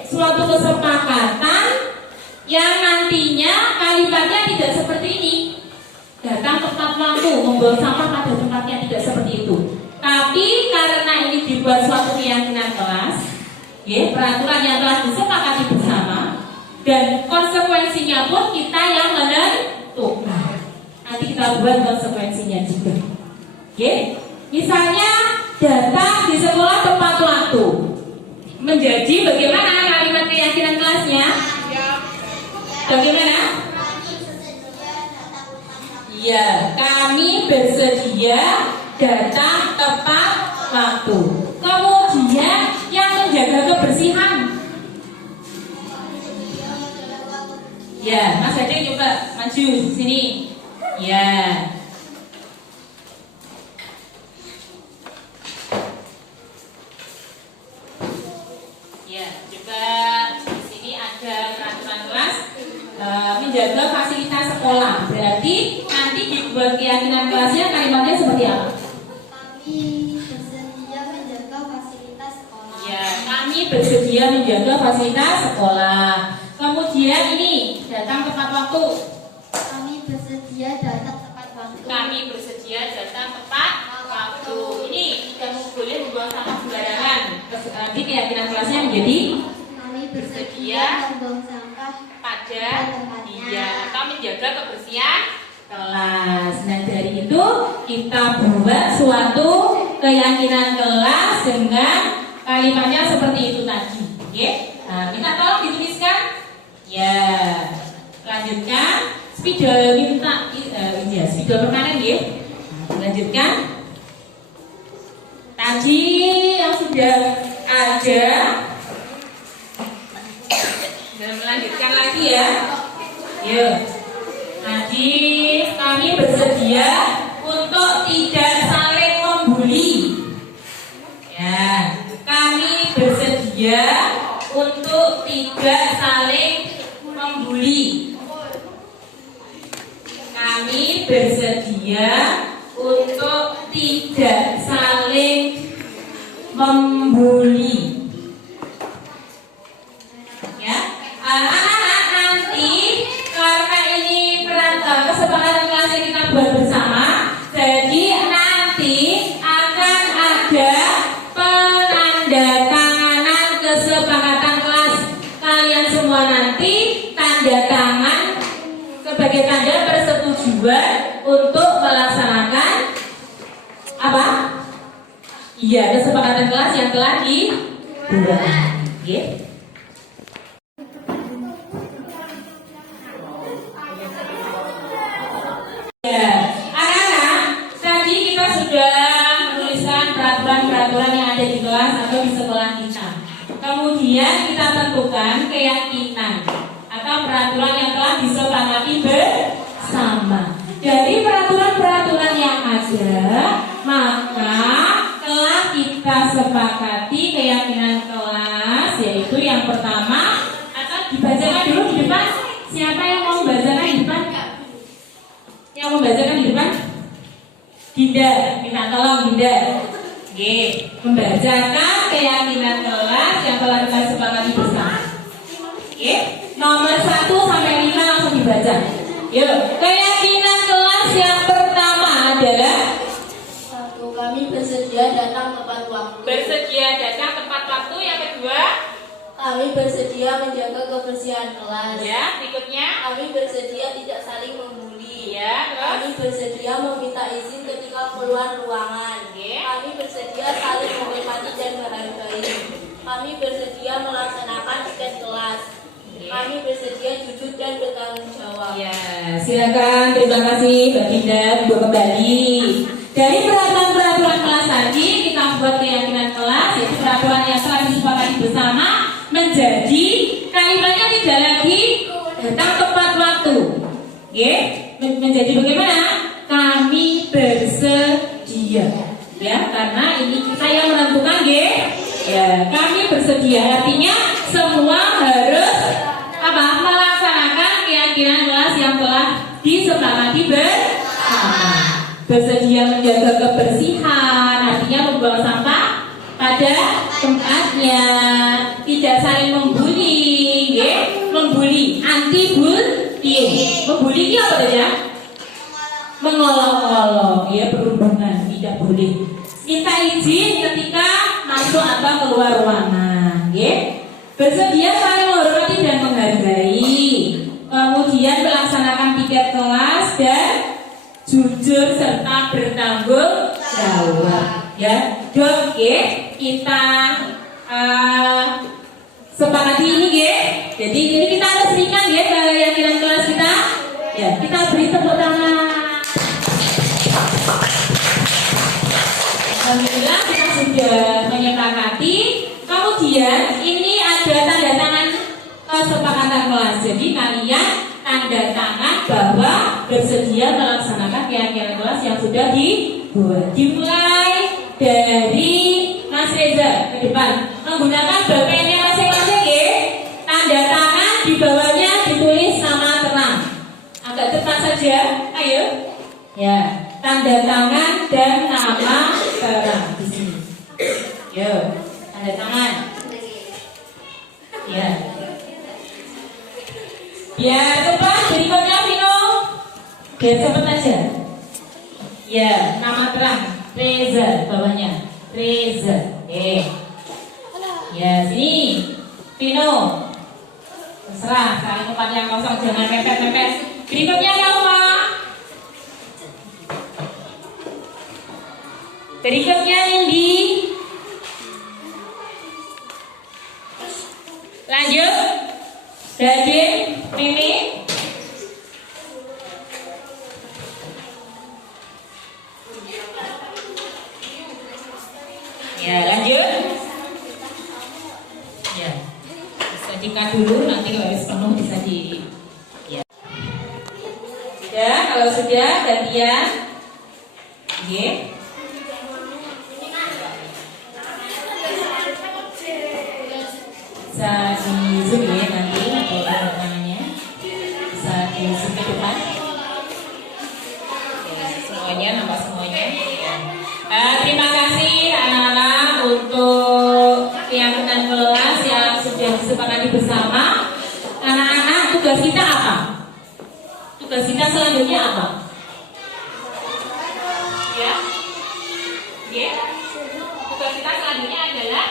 suatu kesepakatan yang nantinya kalimatnya tidak seperti ini. Datang tepat waktu, membuang sampah pada tempatnya, tidak seperti itu. Tapi karena ini dibuat suatu keyakinan kelas, peraturan yang telah disepakati bersama, dan konsekuensinya pun kita yang menentukan. Nanti kita buat konsekuensinya juga. Misalnya datang di sekolah tepat waktu. Menjadi bagaimana kalimat keyakinan kelasnya? Bagaimana? Ya, kami bersedia datang tepat waktu. Kemudian yang menjaga kebersihan. Ya, Mas Ade coba maju sini. Ya. Ya, coba di sini ada peraturan kelas menjaga fasilitas sekolah. Berarti nanti dibuat keyakinan kelasnya kalimatnya seperti apa? Kami bersedia menjaga fasilitas sekolah. Ya, kami bersedia menjaga fasilitas sekolah. Kemudian ini datang tepat waktu. Kami bersedia datang tepat waktu. Kami bersedia datang tepat waktu. Ini tidak boleh membuang sampah sembarangan. Nanti keyakinan kelasnya menjadi Kami bersedia membuang sampah pada dia atau menjaga kebersihan kelas. Nah dari itu kita buat suatu keyakinan kelas dengan kalimatnya seperti itu tadi. Nah, minta tolong dituliskan. Ya, lanjutkan. Spidol minta spidol permanen ya. Lanjutkan. Tadi yang sudah ada. Dan melanjutkan lagi ya. Yuk. Tadi kami bersedia untuk tidak saling membuli. Ya, kami bersedia untuk tidak saling membuli. Kami bersedia untuk tidak saling membuli. Ya, anak-anak nanti karena ini kesepakatan kelas yang kita buat bersama, jadi nanti akan ada penandatanganan kesepakatan kelas. Kalian semua nanti tanda tangan sebagai tanda persetujuan untuk melaksanakan apa? Iya, kesepakatan kelas yang telah dibuat. Ya, anak-anak, tadi kita sudah menuliskan peraturan-peraturan yang ada di kelas atau di sekolah kita. Kemudian kita tentukan keyakinan atau peraturan yang telah disepakati bersama. Dari peraturan-peraturan yang ada, maka telah kita sepakati keyakinan kelas, yaitu yang pertama akan dibacakan dulu di depan. Siapa yang mau membacakan di depan? Yang membacakan di depan? Dinda, minta tolong Dinda. Oke, membacakan keyakinan kelas yang telah kita sepakati bersama. Oke, nomor 1 sampai 5 langsung dibaca. Yuk, keyakinan kelas bersedia datang tepat waktu. Bersedia datang tepat waktu. Yang kedua, Kami bersedia menjaga kebersihan kelas. ya, berikutnya, Kami bersedia tidak saling membuli. ya, terus, Kami bersedia meminta izin ketika keluar ruangan. oke, Kami bersedia saling menghormati dan menghargai. Kami bersedia melaksanakan tiket kelas. Kami bersedia jujur dan bertanggung jawab. Ya, silakan. Terima kasih Mbak Dinda. Ibu kembali. Dari peraturan kelas tadi kita buat keyakinan kelas, yaitu peraturan yang telah disepakati bersama menjadi kalimatnya tidak lagi datang tepat waktu. Oke? Menjadi bagaimana? Kami bersedia. Ya, karena ini saya menentukan, ya, kami bersedia. Artinya semua harus melaksanakan keyakinan kelas yang telah disepakati bersama. Bersedia menjaga kebersihan, artinya membuang sampah pada tempatnya, tidak saling membuli, membuli, anti bullying. Membuli itu apa saja? Mengolok-olok, ya, perundungan tidak boleh. Minta izin ketika masuk atau keluar ruangan, bersedia saling menghormati dan menghargai, kemudian melaksanakan tiket kelas dan jujur serta bertanggung jawab. Ya, kita sepakati ini, Jadi ini kita resmikan, keyakinan kelas kita. Ya, kita beri tepuk tangan. Alhamdulillah kita sudah menyepakati. Kemudian ini ada tanda tangan kesepakatan kelas. Jadi kalian tanda tangan bahwa bersedia melaksanakan keyakinan kelas yang sudah dibuat. Dimulai dari Mas Reza ke depan menggunakan bolpennya masing-masing, tanda tangan di bawahnya ditulis nama terang. Agak cepat saja, ayo. Ya, tanda tangan dan nama terang di sini. Yo, tanda tangan. Ya. Biar cepat, berikutnya Vino. Biar cepat aja. Ya, nama terang Reza bawahnya. Reza. Ya, sini Vino. Terserah, kalian tempat yang kosong, jangan mepet-mepet. Berikutnya Nova. Berikutnya Nindi. Lanjut. Dadin, Mimi. Ya, lanjut. Ya, bisa dikat dulu, nanti kalau habis penuh bisa di. Ya. Sudah, kalau sudah gantian. Oke. Bisa di zoom ya nanti atau tangannya bisa di zoom ke depan. Oke, semuanya nampak semuanya. Terima kasih anak-anak untuk keyakinan kelas yang sudah disepakati bersama. Anak-anak, tugas kita apa? Tugas kita selanjutnya apa? Ya, tugas kita selanjutnya adalah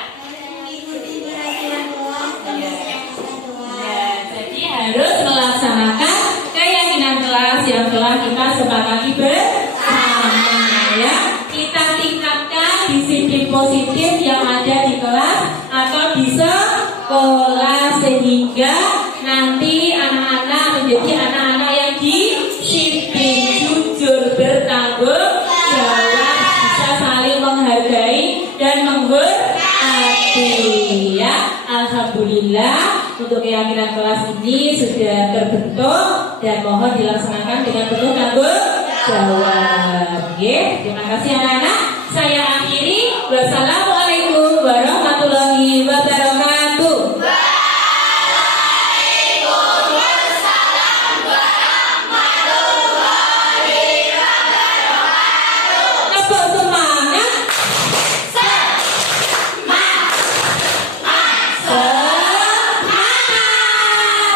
jadi harus melaksanakan keyakinan kelas yang telah kita sepakati bersama, ya. Kita tingkatkan disiplin positif yang ada di kelas atau di sekolah sehingga nanti anak-anak menjadi anak-anak yang disiplin, jujur, bertanggung jawab, bisa saling menghargai dan menghormati, ya. Alhamdulillah untuk keyakinan kelas ini sudah terbentuk dan mohon dilaksanakan dengan penuh tanggung jawab. Terima kasih anak-anak. Saya akhiri. Wassalamualaikum warahmatullahi wabarakatuh. Tepuk semangat.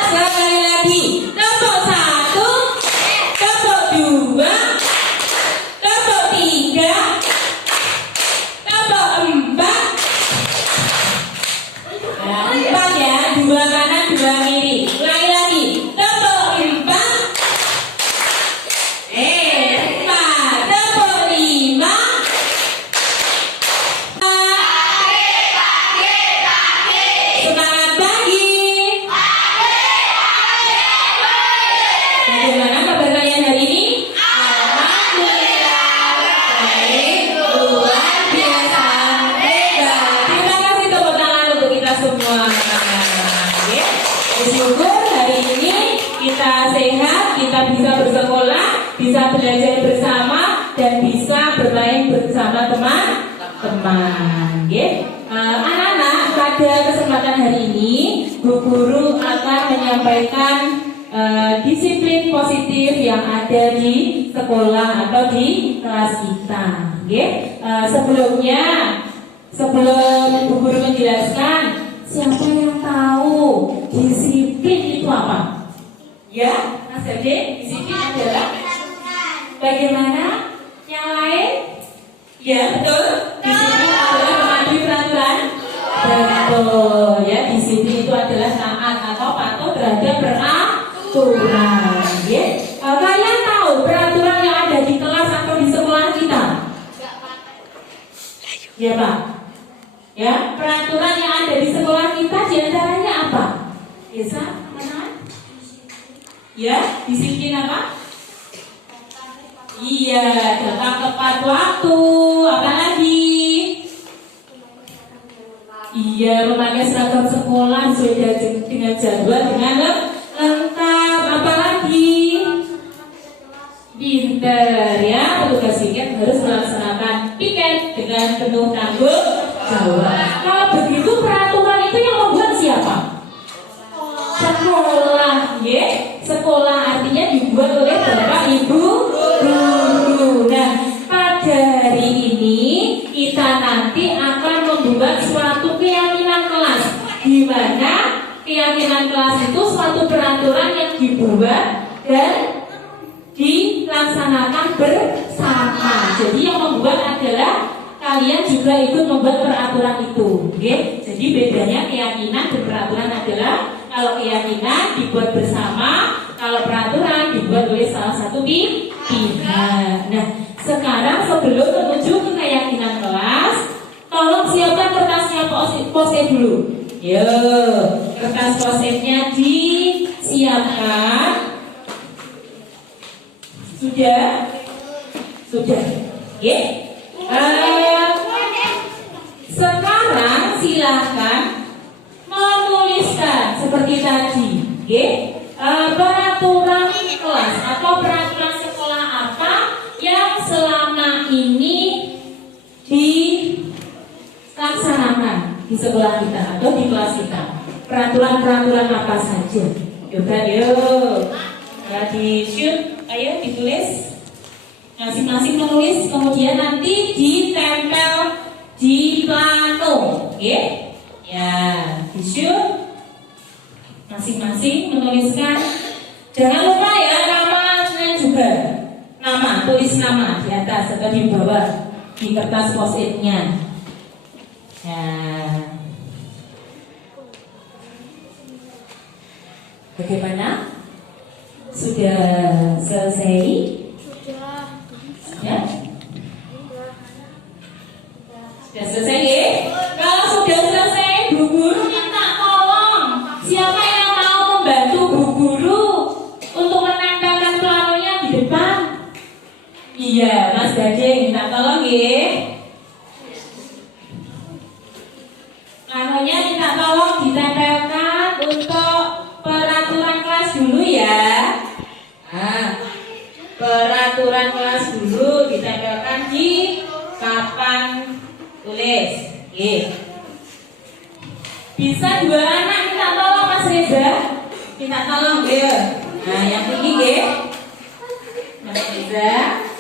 Sekali lagi, tepuk 1, tepuk 2, tepuk 3, Bagaimana kabar kalian hari ini? Alhamdulillah, baik, luar biasa, hebat. Terima kasih tepuk tangan untuk kita semua. Ya. Bersyukur hari ini kita sehat, kita bisa bersekolah, bisa belajar bersama, dan bisa bermain bersama teman-teman. Ya. Anak-anak, pada kesempatan hari ini, Bu Guru akan menyampaikan disiplin positif yang ada di sekolah atau di kelas kita. Sebelum Bu Guru menjelaskan, siapa yang tahu disiplin itu apa? Ya, Mas Ade, disiplin adalah bagaimana? Yang lain? Ya, betul. Disiplin adalah mematuhi peraturan. Betul. Ya, disiplin itu adalah taat atau patuh terhadap peraturan. Ya. Kalian tahu peraturan yang ada di kelas atau di sekolah kita? Ya, Pak. Ya, peraturan yang ada di sekolah kita diantaranya apa? Bisa, teman-teman? Ya, disiplin apa? Iya, datang tepat waktu. Apa lagi? Iya, memakai seragam sekolah sesuai dengan jadwal dengan lengkap. Apa lagi? Pinter ya, petugas piket harus melaksanakan piket dengan penuh tanggung jawab. Kalau begitu peraturan itu yang membuat siapa? Sekolah, ya. Sekolah artinya dibuat oleh Bapak Ibu guru. Nah, pada hari ini kita nanti akan membuat suatu keyakinan kelas, di mana keyakinan kelas itu suatu peraturan yang dibuat dan dilaksanakan bersama. Jadi yang membuat adalah kalian juga ikut membuat peraturan itu. Jadi bedanya keyakinan dan peraturan adalah kalau keyakinan dibuat bersama, kalau peraturan dibuat oleh salah satu pihak. Nah, sekarang sebelum menuju ke keyakinan kelas, tolong siapkan kertasnya post-it dulu. Yo, kertas post-itnya disiapkan. Sudah? Sudah. Sekarang silahkan menuliskan seperti tadi, peraturan kelas atau peraturan sekolah apa yang selama ini dilaksanakan di sekolah kita atau di kelas kita. Peraturan-peraturan apa saja? Coba yuk. Ya, di shoot, ayo ditulis. Masing-masing menulis, kemudian nanti ditempel di plano. Ya, di shoot. Masing-masing menuliskan. Jangan lupa ya namanya juga. Nama, tulis nama di atas atau di bawah di kertas post-itnya. Nah, bagaimana? Sudah selesai? Ya? Sudah selesai ya? Kalau sudah selesai, Bu Guru minta tolong. Siapa yang mau membantu Bu Guru untuk menempelkan planonya di depan? Iya, Mas Gading minta tolong ya. Planonya minta tolong ditempelkan untuk peraturan kelas dulu ya. Nah, peraturan kelas dulu ditempelkan di papan tulis. Bisa dua anak minta tolong Mas Reza. Minta tolong ya. Nah, yang tinggi ya. Mas Reza,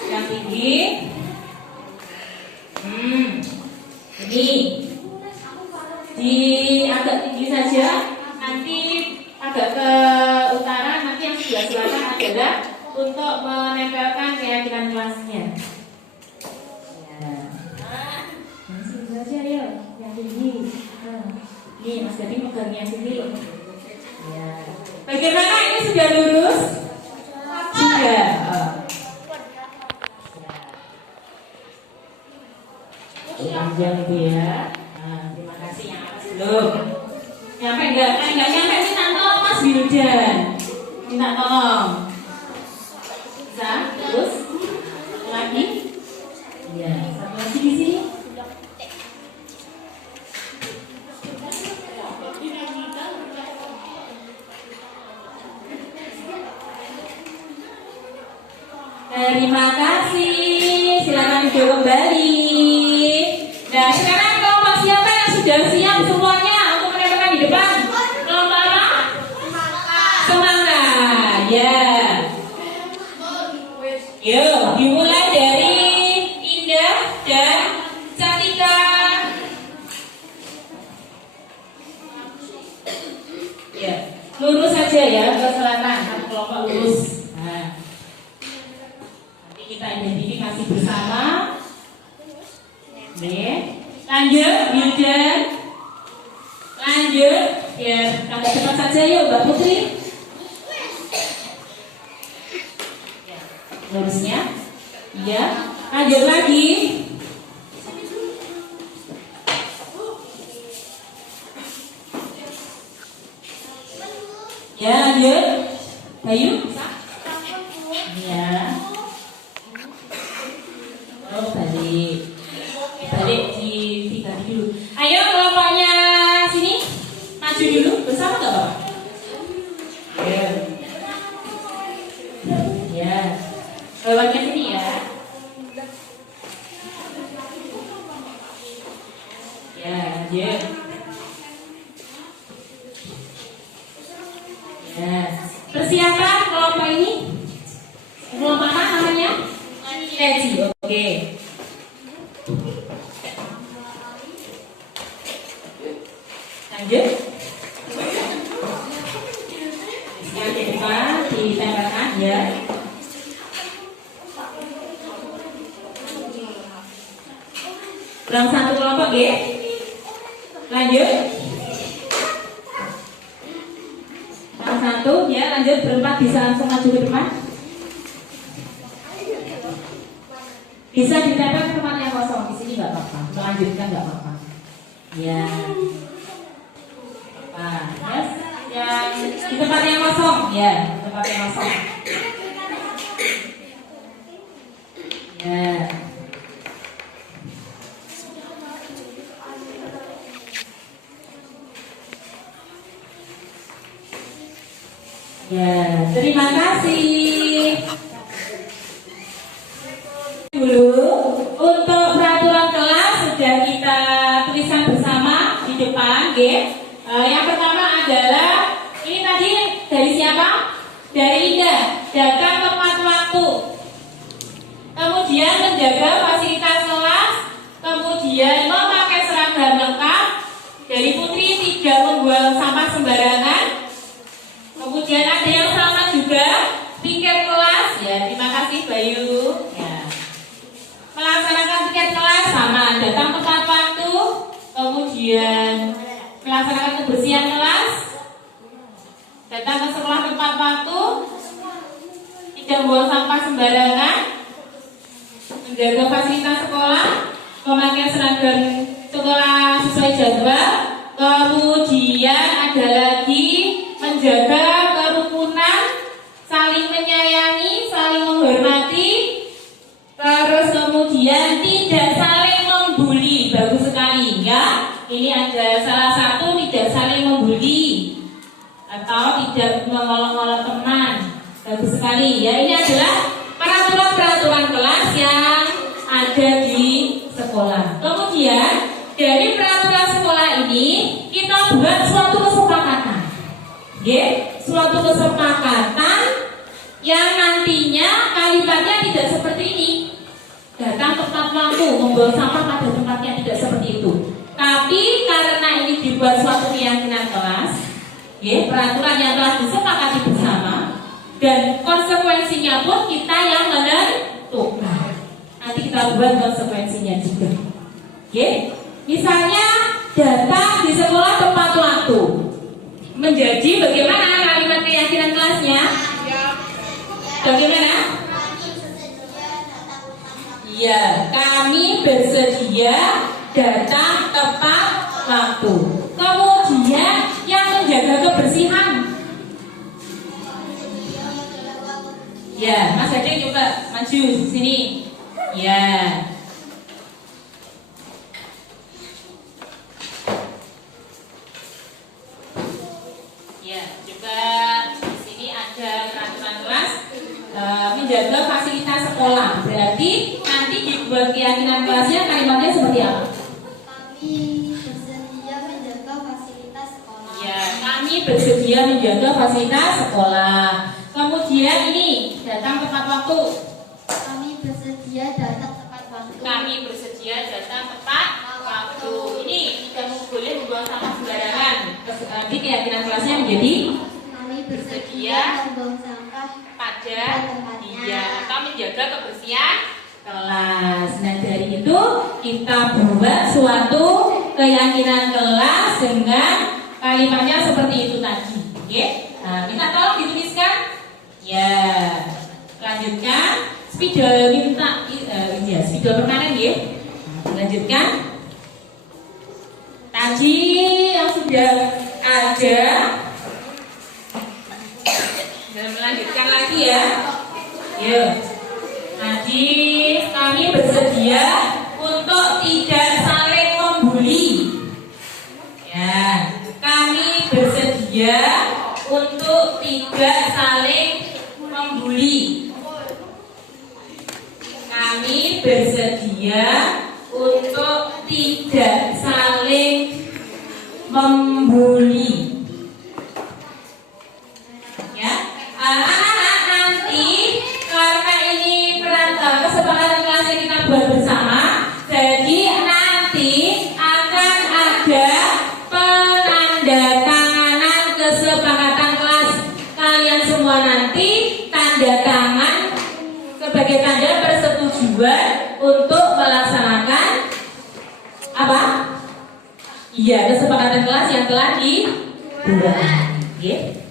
yang tinggi. Ini di agak tinggi saja. Nanti agak ke utara, nanti yang sebelah selatan adalah untuk menempelkan keyakinan kelasnya. Ya. Langsung saja ya, yang tinggi. Ini Mas Gading megangnya sini. Ya. Bagaimana ini sudah lurus? Sudah. Panjang itu ya. Nah, terima kasih yang atas belum. Nyampe enggak nyampe minta tolong Mas Wildan. Minta tolong. Terima kasih. Silakan duduk kembali. Nah, sekarang kelompok siapa yang sudah siap semuanya untuk menempelkan di depan? Kelompok apa? Semangat. Ya. Yuk, dimulai dari Indah dan Cantika. Ya, lurus saja ya ke selatan. Satu kelompok lurus. Nah, nanti kita identifikasi bersama. Oke, lanjut, Wildan. Lanjut, ya, agak cepat saja yuk, Mbak Putri. Ya, lurusnya, iya. Lanjut lagi. Ya, lanjut. Bayu, ya. Oh, balik. Balik di tiga dulu. Ayo kelompoknya sini maju dulu bersama nggak Bapak? Ya. Ya. Kelompoknya sini ya. Ya, lanjut. Ya. Persiapan kelompok ini. Kelompok apa namanya? Leci. Oke. Lanjut. Yang kedua ditempelkan ya. Kurang satu kelompok ya. Lanjut. Kurang satu ya. Lanjut berempat bisa langsung maju ke depan. Bisa ditempel ke tempat yang kosong. Di sini nggak apa-apa. Melanjutkan nggak apa-apa. Ya. Nah, yes. Yang di tempat yang kosong, ya, tempat yang kosong. Ya. Ya, terima kasih. Dulu untuk peraturan kelas sudah kita tuliskan bersama di depan, ya. Yang pertama adalah ini tadi dari siapa? Dari Indah. Datang tepat waktu. Kemudian menjaga fasilitas kelas. Kemudian memakai seragam lengkap. Dari Putri tidak membuang sampah sembarangan. Kemudian ada yang sama juga tiket kelas. Ya, terima kasih Bayu. Ya. Melaksanakan tiket kelas sama. Datang tepat waktu. Kemudian melaksanakan kebersihan kelas, datang ke sekolah tepat waktu, tidak membuang sampah sembarangan, menjaga fasilitas sekolah, memakai seragam sekolah sesuai jadwal, kemudian ada lagi menjaga kerukunan, saling menyayangi, saling menghormati, terus kemudian tidak saling membuli. Bagus sekali ya. Ini ada salah satu tidak saling membuli atau tidak mengolok-olok teman. Bagus sekali ya. Ini adalah peraturan-peraturan kelas yang ada di sekolah. Kemudian dari peraturan sekolah ini kita buat suatu kesepakatan. Suatu kesepakatan yang nantinya kalimatnya tidak seperti ini. Datang tepat waktu, membuang sampah pada tempatnya, tidak seperti itu. Tapi karena ini dibuat suatu keyakinan kelas, peraturan yang telah disepakati bersama, dan konsekuensinya pun kita yang menentukan. Nanti kita buat konsekuensinya juga. Misalnya datang di sekolah tepat waktu. Menjadi bagaimana kalimat keyakinan kelasnya? Bagaimana? Iya, kami bersedia datang tepat waktu. Kemudian yang menjaga kebersihan. Ya, Mas Ade coba maju sini. Ya. Ya, coba di sini ada peraturan kelas menjaga fasilitas sekolah. Berarti nanti dibuat keyakinan kelasnya kalimatnya seperti apa? Kami bersedia menjaga fasilitas sekolah. Ya, kami bersedia menjaga fasilitas sekolah. Kemudian ini datang tepat waktu. Kami bersedia datang tepat waktu. Kami bersedia datang tepat waktu. Ini kamu boleh membuang sampah sembarangan. Nanti keyakinan kelasnya menjadi Kami bersedia membuang sampah Pada dia atau menjaga kebersihan kelas. Nah dari itu kita buat suatu keyakinan kelas dengan kalimatnya seperti itu tadi. Oke? Nah, kita tolong dituliskan. Ya. Lanjutkan. Spidol minta spidol permanen ya. Lanjutkan. Tadi yang sudah ada. dan melanjutkan lagi Ya. Yuk. Tadi kami bersedia untuk tidak saling membuli. Ya, kami bersedia untuk tidak saling membuli. Kami bersedia untuk tidak saling membuli. Ya, anak-anak nanti karena ini kesepakatan kelas yang kita buat bersama, jadi nanti akan ada penandatanganan kesepakatan kelas. Kalian semua nanti tanda tangan sebagai tanda persetujuan untuk melaksanakan apa? Iya, kesepakatan kelas yang telah dibuat. Oke.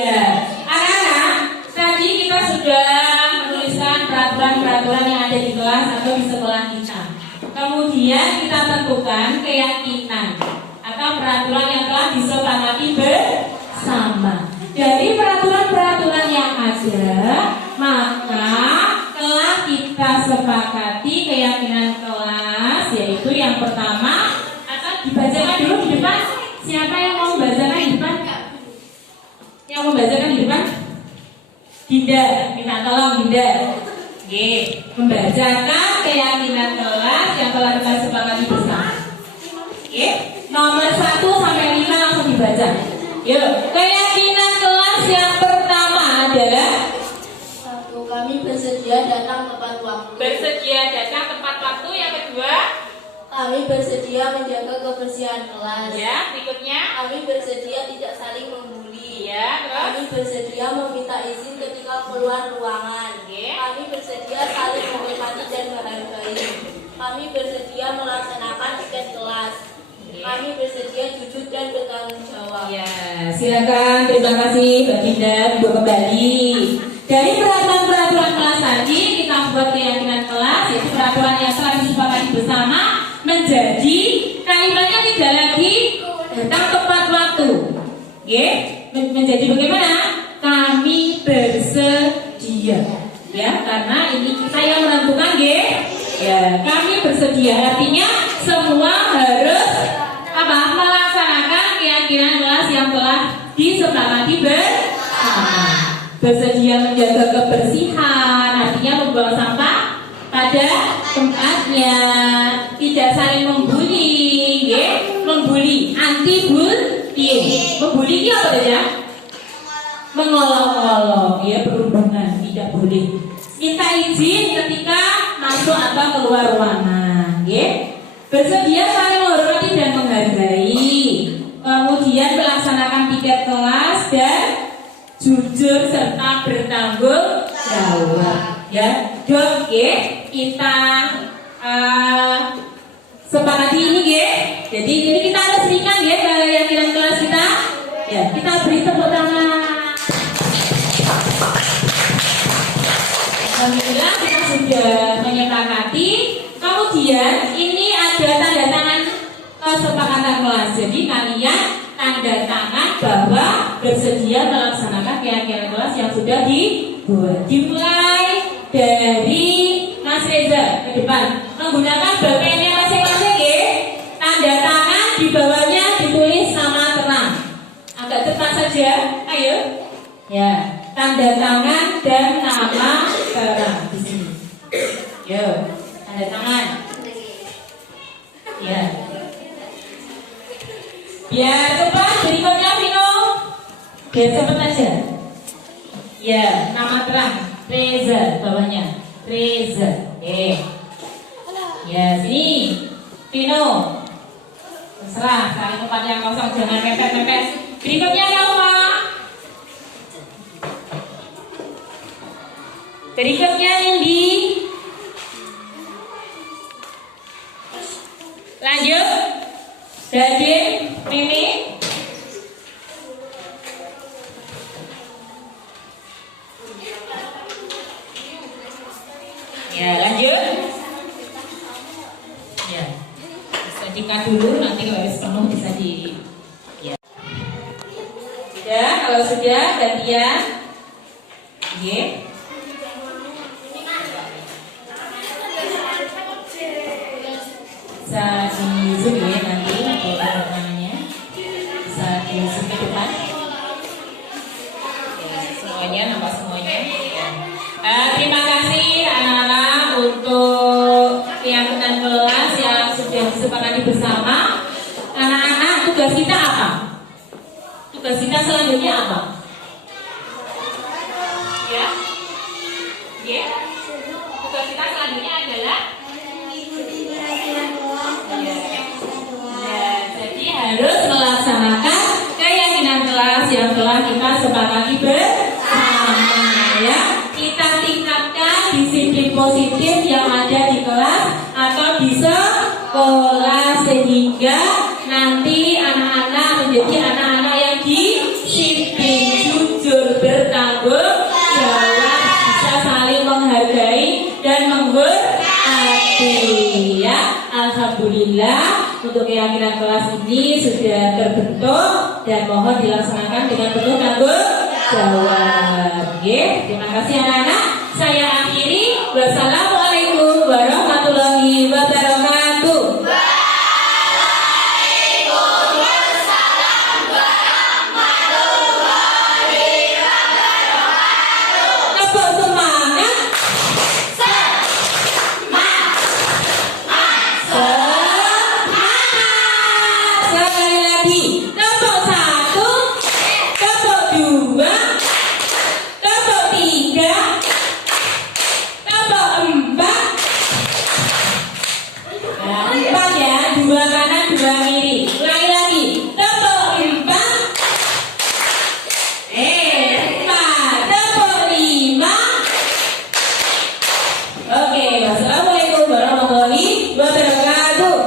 Ya, anak-anak, tadi kita sudah menuliskan peraturan-peraturan yang ada di kelas atau di sekolah kita. Kemudian kita tentukan keyakinan atau peraturan yang telah disepakati bersama. Dari peraturan-peraturan yang ada, maka telah kita sepakati keyakinan kelas, yaitu yang pertama akan dibacakan dulu di depan. Siapa yang mau membacakan di depan? Yang membacakan di depan? Dinda, minta tolong Dinda. Oke, membacakan keyakinan kelas yang telah kita sepakati bersama. Oke, nomor 1 sampai 5 langsung dibaca. Yuk, keyakinan kelas yang pertama adalah 1. Kami bersedia datang tepat waktu. bersedia datang tepat waktu. Yang kedua, Kami bersedia menjaga kebersihan kelas. ya, berikutnya, Kami bersedia tidak saling membuli. ya, terus, Kami bersedia meminta izin ketika keluar ruangan. oke, Kami bersedia saling menghormati dan menghargai. Kami bersedia melaksanakan tiket kelas. Kami bersedia jujur dan bertanggung jawab. ya, silakan. Terima kasih Mbak Dinda. Buat kembali. Dari peraturan-peraturan kelas tadi kita buat keyakinan kelas, yaitu peraturan yang telah disepakati bersama, menjadi kalimatnya tidak lagi datang tepat waktu. Oke? Menjadi bagaimana? Kami bersedia. Ya, karena ini kita yang menentukan, ya, kami bersedia. Artinya semua harus melaksanakan keyakinan kelas yang telah disepakati bersama. Bersedia menjaga kebersihan, artinya membuang sampah pada tempatnya, tidak saling membuli, membuli, anti bullying. Membuli itu apa saja? Mengolok-olok, ya, berhubungan, tidak boleh. Minta izin ketika masuk atau keluar ruangan, bersedia saling menghormati dan menghargai. Kemudian melaksanakan tiket kelas dan jujur serta bertanggung jawab. Ya, dok, kita sepakati ini, Jadi ini kita harus berikan, keyakinan kelas kita. Ya, kita beri tepuk tangan. Alhamdulillah kita sudah menyepakati. Kemudian ini ada tanda tangan kesepakatan kelas. Jadi kalian tanda tangan bahwa bersedia melaksanakan keyakinan kelas yang sudah dibuat. Dimulai dari Mas Reza ke depan menggunakan bagiannya masing-masing, tanda tangan di bawahnya ditulis nama terang. Agak cepat saja, ayo. Ya, tanda tangan dan nama sekarang di sini. Yo, tanda tangan. Ya. Biar cepat berikutnya Vino. Biar cepat aja. Ya, nama terang Reza bawahnya. Reza. Ya, sini Vino. Terserah, saling tempat yang kosong jangan mepet-mepet. Berikutnya Nova. Berikutnya Indi. Lanjut. Dadin, Mimi. Ya, lanjut. Ya. Bisa dikat dulu, nanti kalau habis penuh bisa di ya. Sudah, kalau sudah gantian. Oke. Bisa di zoom ya nanti kalau tangannya bisa di zoom ke depan. Oke, semuanya nampak semuanya. Terima kasih anak-anak untuk kegiatan kelas yang sudah disepakati bersama. Anak-anak, tugas kita apa? Tugas kita selanjutnya apa? Ya, ya. Tugas kita selanjutnya adalah jadi harus melaksanakan keyakinan kelas yang telah kita sepakati bersama ya. Kita tingkatkan disiplin positif yang ada di kelas atau di sekolah sehingga nanti anak-anak menjadi anak-anak yang disiplin, jujur, bertanggung jawab, bisa saling menghargai dan menghormati ya. Alhamdulillah untuk keyakinan kelas ini sudah terbentuk dan mohon dilaksanakan dengan penuh tanggung jawab. Terima kasih anak-anak. Saya akhiri. Wassalamualaikum warahmatullahi wabarakatuh. Tepuk semangat. Sekali lagi, tepuk satu, tepuk dua, tepuk tiga, tepuk empat. Nah, empat ya, dua kanan, dua kiri. Ulangi lagi, tepuk empat, empat, tepuk lima. Oke, wassalamualaikum warahmatullahi wabarakatuh.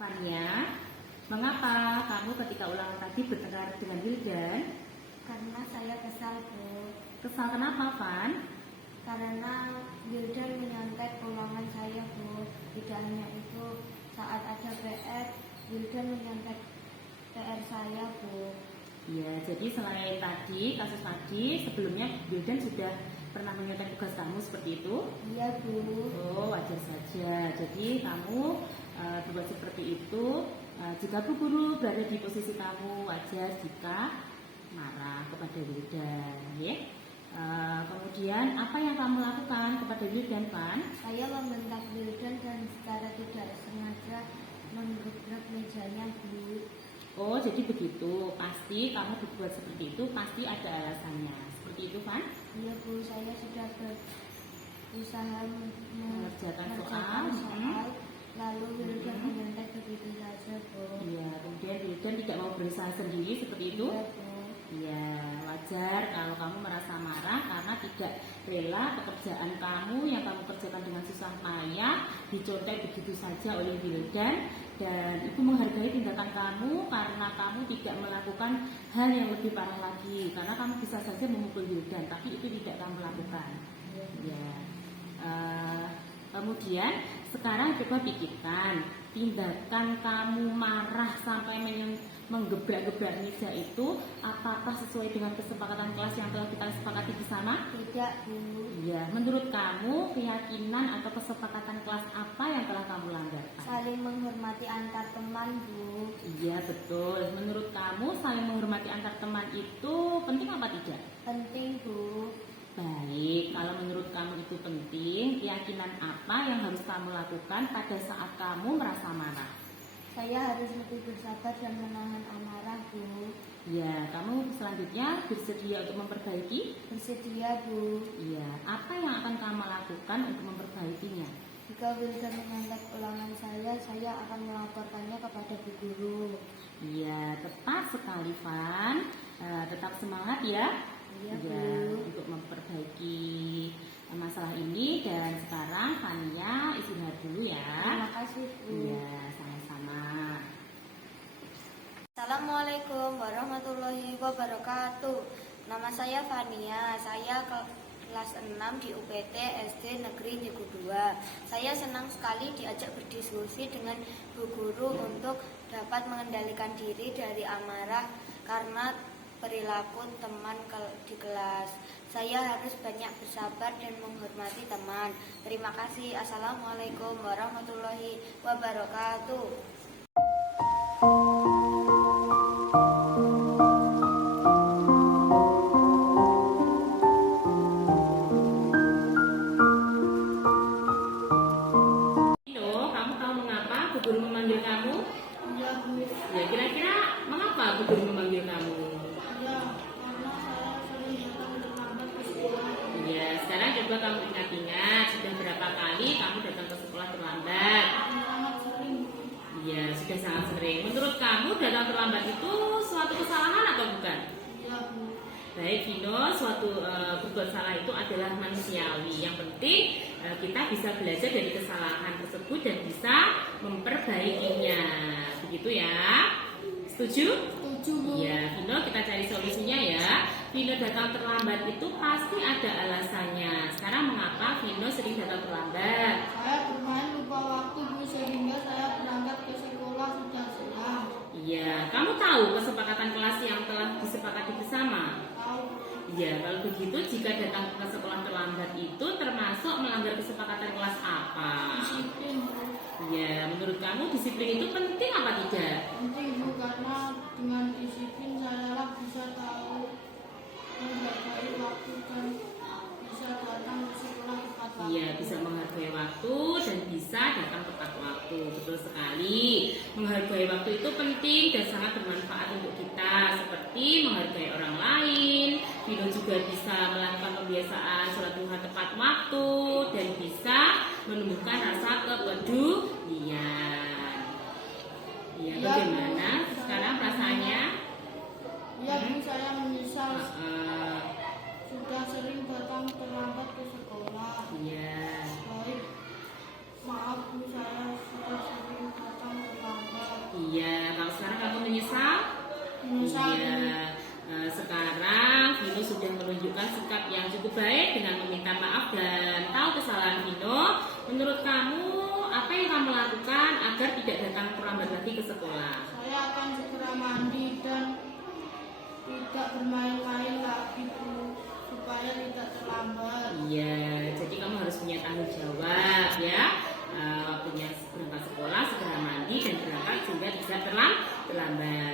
Fania, mengapa kamu ketika ulangan tadi bertengkar dengan Wildan? Karena saya kesal, Bu. Kesal kenapa, Van? Karena Wildan menyontek ulangan saya, Bu. Tidak hanya itu, saat ada PR, Wildan menyontek PR saya, Bu. Ya, jadi selain tadi, kasus tadi, sebelumnya Wildan sudah pernah menyontek tugas kamu seperti itu? Iya, Bu. Oh, wajar saja. Jadi kamu berbuat seperti itu. Jika Bu Guru berada di posisi kamu, wajar jika marah kepada Wildan, ya. Kemudian apa yang kamu lakukan kepada Wildan, Van? Saya membentak Wildan dan secara tidak sengaja menggebrak mejanya, Bu. Oh, jadi begitu. Pasti kamu berbuat seperti itu, pasti ada alasannya. Seperti itu, Van? Iya, Bu. Saya sudah berusaha Mengerjakan soal. lalu Wildan menyontek begitu saja, Bu. Iya, kemudian Wildan tidak mau berusaha sendiri seperti itu? Iya, Bu. Iya, wajar kalau kamu merasa marah karena tidak rela pekerjaan kamu yang kamu kerjakan dengan susah payah dicontek begitu saja oleh Wildan, dan Ibu menghargai tindakan kamu karena kamu tidak melakukan hal yang lebih parah lagi, karena kamu bisa saja memukul Wildan tapi itu tidak kamu lakukan. Ya. Kemudian sekarang coba pikirkan, tindakan kamu marah sampai menggebrak-gebrak meja itu apakah sesuai dengan kesepakatan kelas yang telah kita sepakati bersama? Tidak, Bu. Iya, menurut kamu keyakinan atau kesepakatan kelas apa yang telah kamu langgar? Saling menghormati antar teman, Bu. Iya, betul. Menurut kamu saling menghormati antar teman itu penting apa tidak? Penting, Bu. Baik, kalau menurut kamu itu penting, keyakinan apa yang harus kamu lakukan pada saat kamu merasa marah? Saya harus lebih bersabar dan menahan amarah, Bu. Ya, kamu selanjutnya bersedia untuk memperbaiki? Bersedia, Bu. Iya, apa yang akan kamu lakukan untuk memperbaikinya? Jika Wildan menyontek ulangan saya akan melaporkannya kepada Bu Guru. Iya, tepat sekali, Van. Tetap semangat ya. Iya, Ya, Bu. untuk memperbaiki masalah ini. Dan sekarang Fania istirahat dulu ya. Terima kasih, Bu. Iya, sama-sama. Assalamualaikum warahmatullahi wabarakatuh. Nama saya Fania. Saya kelas 6 di UPT SD Negeri Nyegu 2. Saya senang sekali diajak berdiskusi dengan Bu Guru untuk dapat mengendalikan diri dari amarah karena perilaku teman di kelas. Saya harus banyak bersabar dan menghormati teman. Terima kasih. Assalamualaikum warahmatullahi wabarakatuh. Vino, kamu tahu mengapa Bu Guru memanggil kamu? Iya, Bu. Ya, kira-kira mengapa Bu Guru memanggil kamu? Ya, karena saya sering datang terlambat ke sekolah. Ya, sekarang coba kamu ingat-ingat sudah berapa kali kamu datang ke sekolah terlambat? Sangat sering. Iya, sudah sangat sering. Menurut kamu datang terlambat itu suatu kesalahan atau bukan? Iya, Bu. Baik, Vino, suatu berbuat salah itu adalah manusiawi. Yang penting kita bisa belajar dari kesalahan tersebut dan bisa memperbaikinya. Begitu ya? Setuju? Setuju, Bu. Iya, Vino, kita cari solusinya ya. Vino datang terlambat itu pasti ada alasannya. Sekarang mengapa Vino sering datang terlambat? Saya bermain lupa waktu, Bu, sehingga saya berangkat ke sekolah sudah siang. Iya, kamu tahu kesepakatan kelas yang telah disepakati bersama? Tahu. Iya, kalau begitu jika datang ke sekolah terlambat itu termasuk melanggar kesepakatan kelas apa? Disiplin, Bu. Iya, menurut kamu disiplin itu penting apa tidak? Penting, Bu, karena dengan disiplin saya bisa tahu menghargai waktu dan bisa datang ke sekolah tepat waktu. Iya, bisa menghargai waktu dan bisa datang tepat waktu. Betul sekali. Menghargai waktu itu penting dan sangat bermanfaat untuk kita, seperti menghargai orang lain. Vino juga bisa melakukan kebiasaan sholat duha tepat waktu dan bisa menumbuhkan rasa kepedulian. Iya, Iya, bagaimana Bu. sekarang perasaannya? Iya, Bu, saya menyesal Eh, sudah sering datang terlambat ke sekolah. Iya. Baik, maaf, Bu, saya sudah sering datang terlambat. Iya, kalau sekarang kamu menyesal? Menyesal, Bu. Iya. Sekarang Vino sudah menunjukkan sikap yang cukup baik dengan meminta maaf dan tahu kesalahan Vino. Menurut kamu, apa yang kamu lakukan agar tidak datang terlambat lagi ke sekolah? Saya akan segera mandi dan tidak bermain-main lagi, Bu, supaya tidak terlambat. Iya, jadi kamu harus punya tanggung jawab ya. Waktunya berangkat sekolah, segera mandi dan berangkat sehingga bisa terlambat.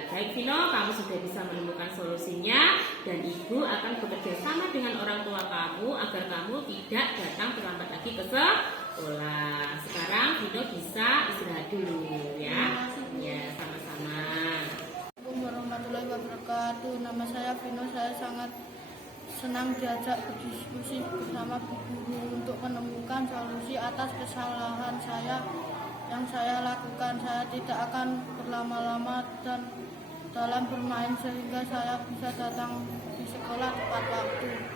Baik Vino, kamu sudah bisa menemukan solusinya dan ibu akan bekerja sama dengan orang tua kamu agar kamu tidak datang terlambat lagi ke sekolah. Sekarang Vino bisa istirahat dulu ya. Ya, sama-sama. Assalamualaikum warahmatullahi wabarakatuh. Nama saya Vino. Saya sangat senang diajak berdiskusi bersama Bu Guru untuk menemukan solusi atas kesalahan saya yang saya lakukan. Saya tidak akan berlama-lama dan dalam bermain sehingga saya bisa datang di sekolah tepat waktu.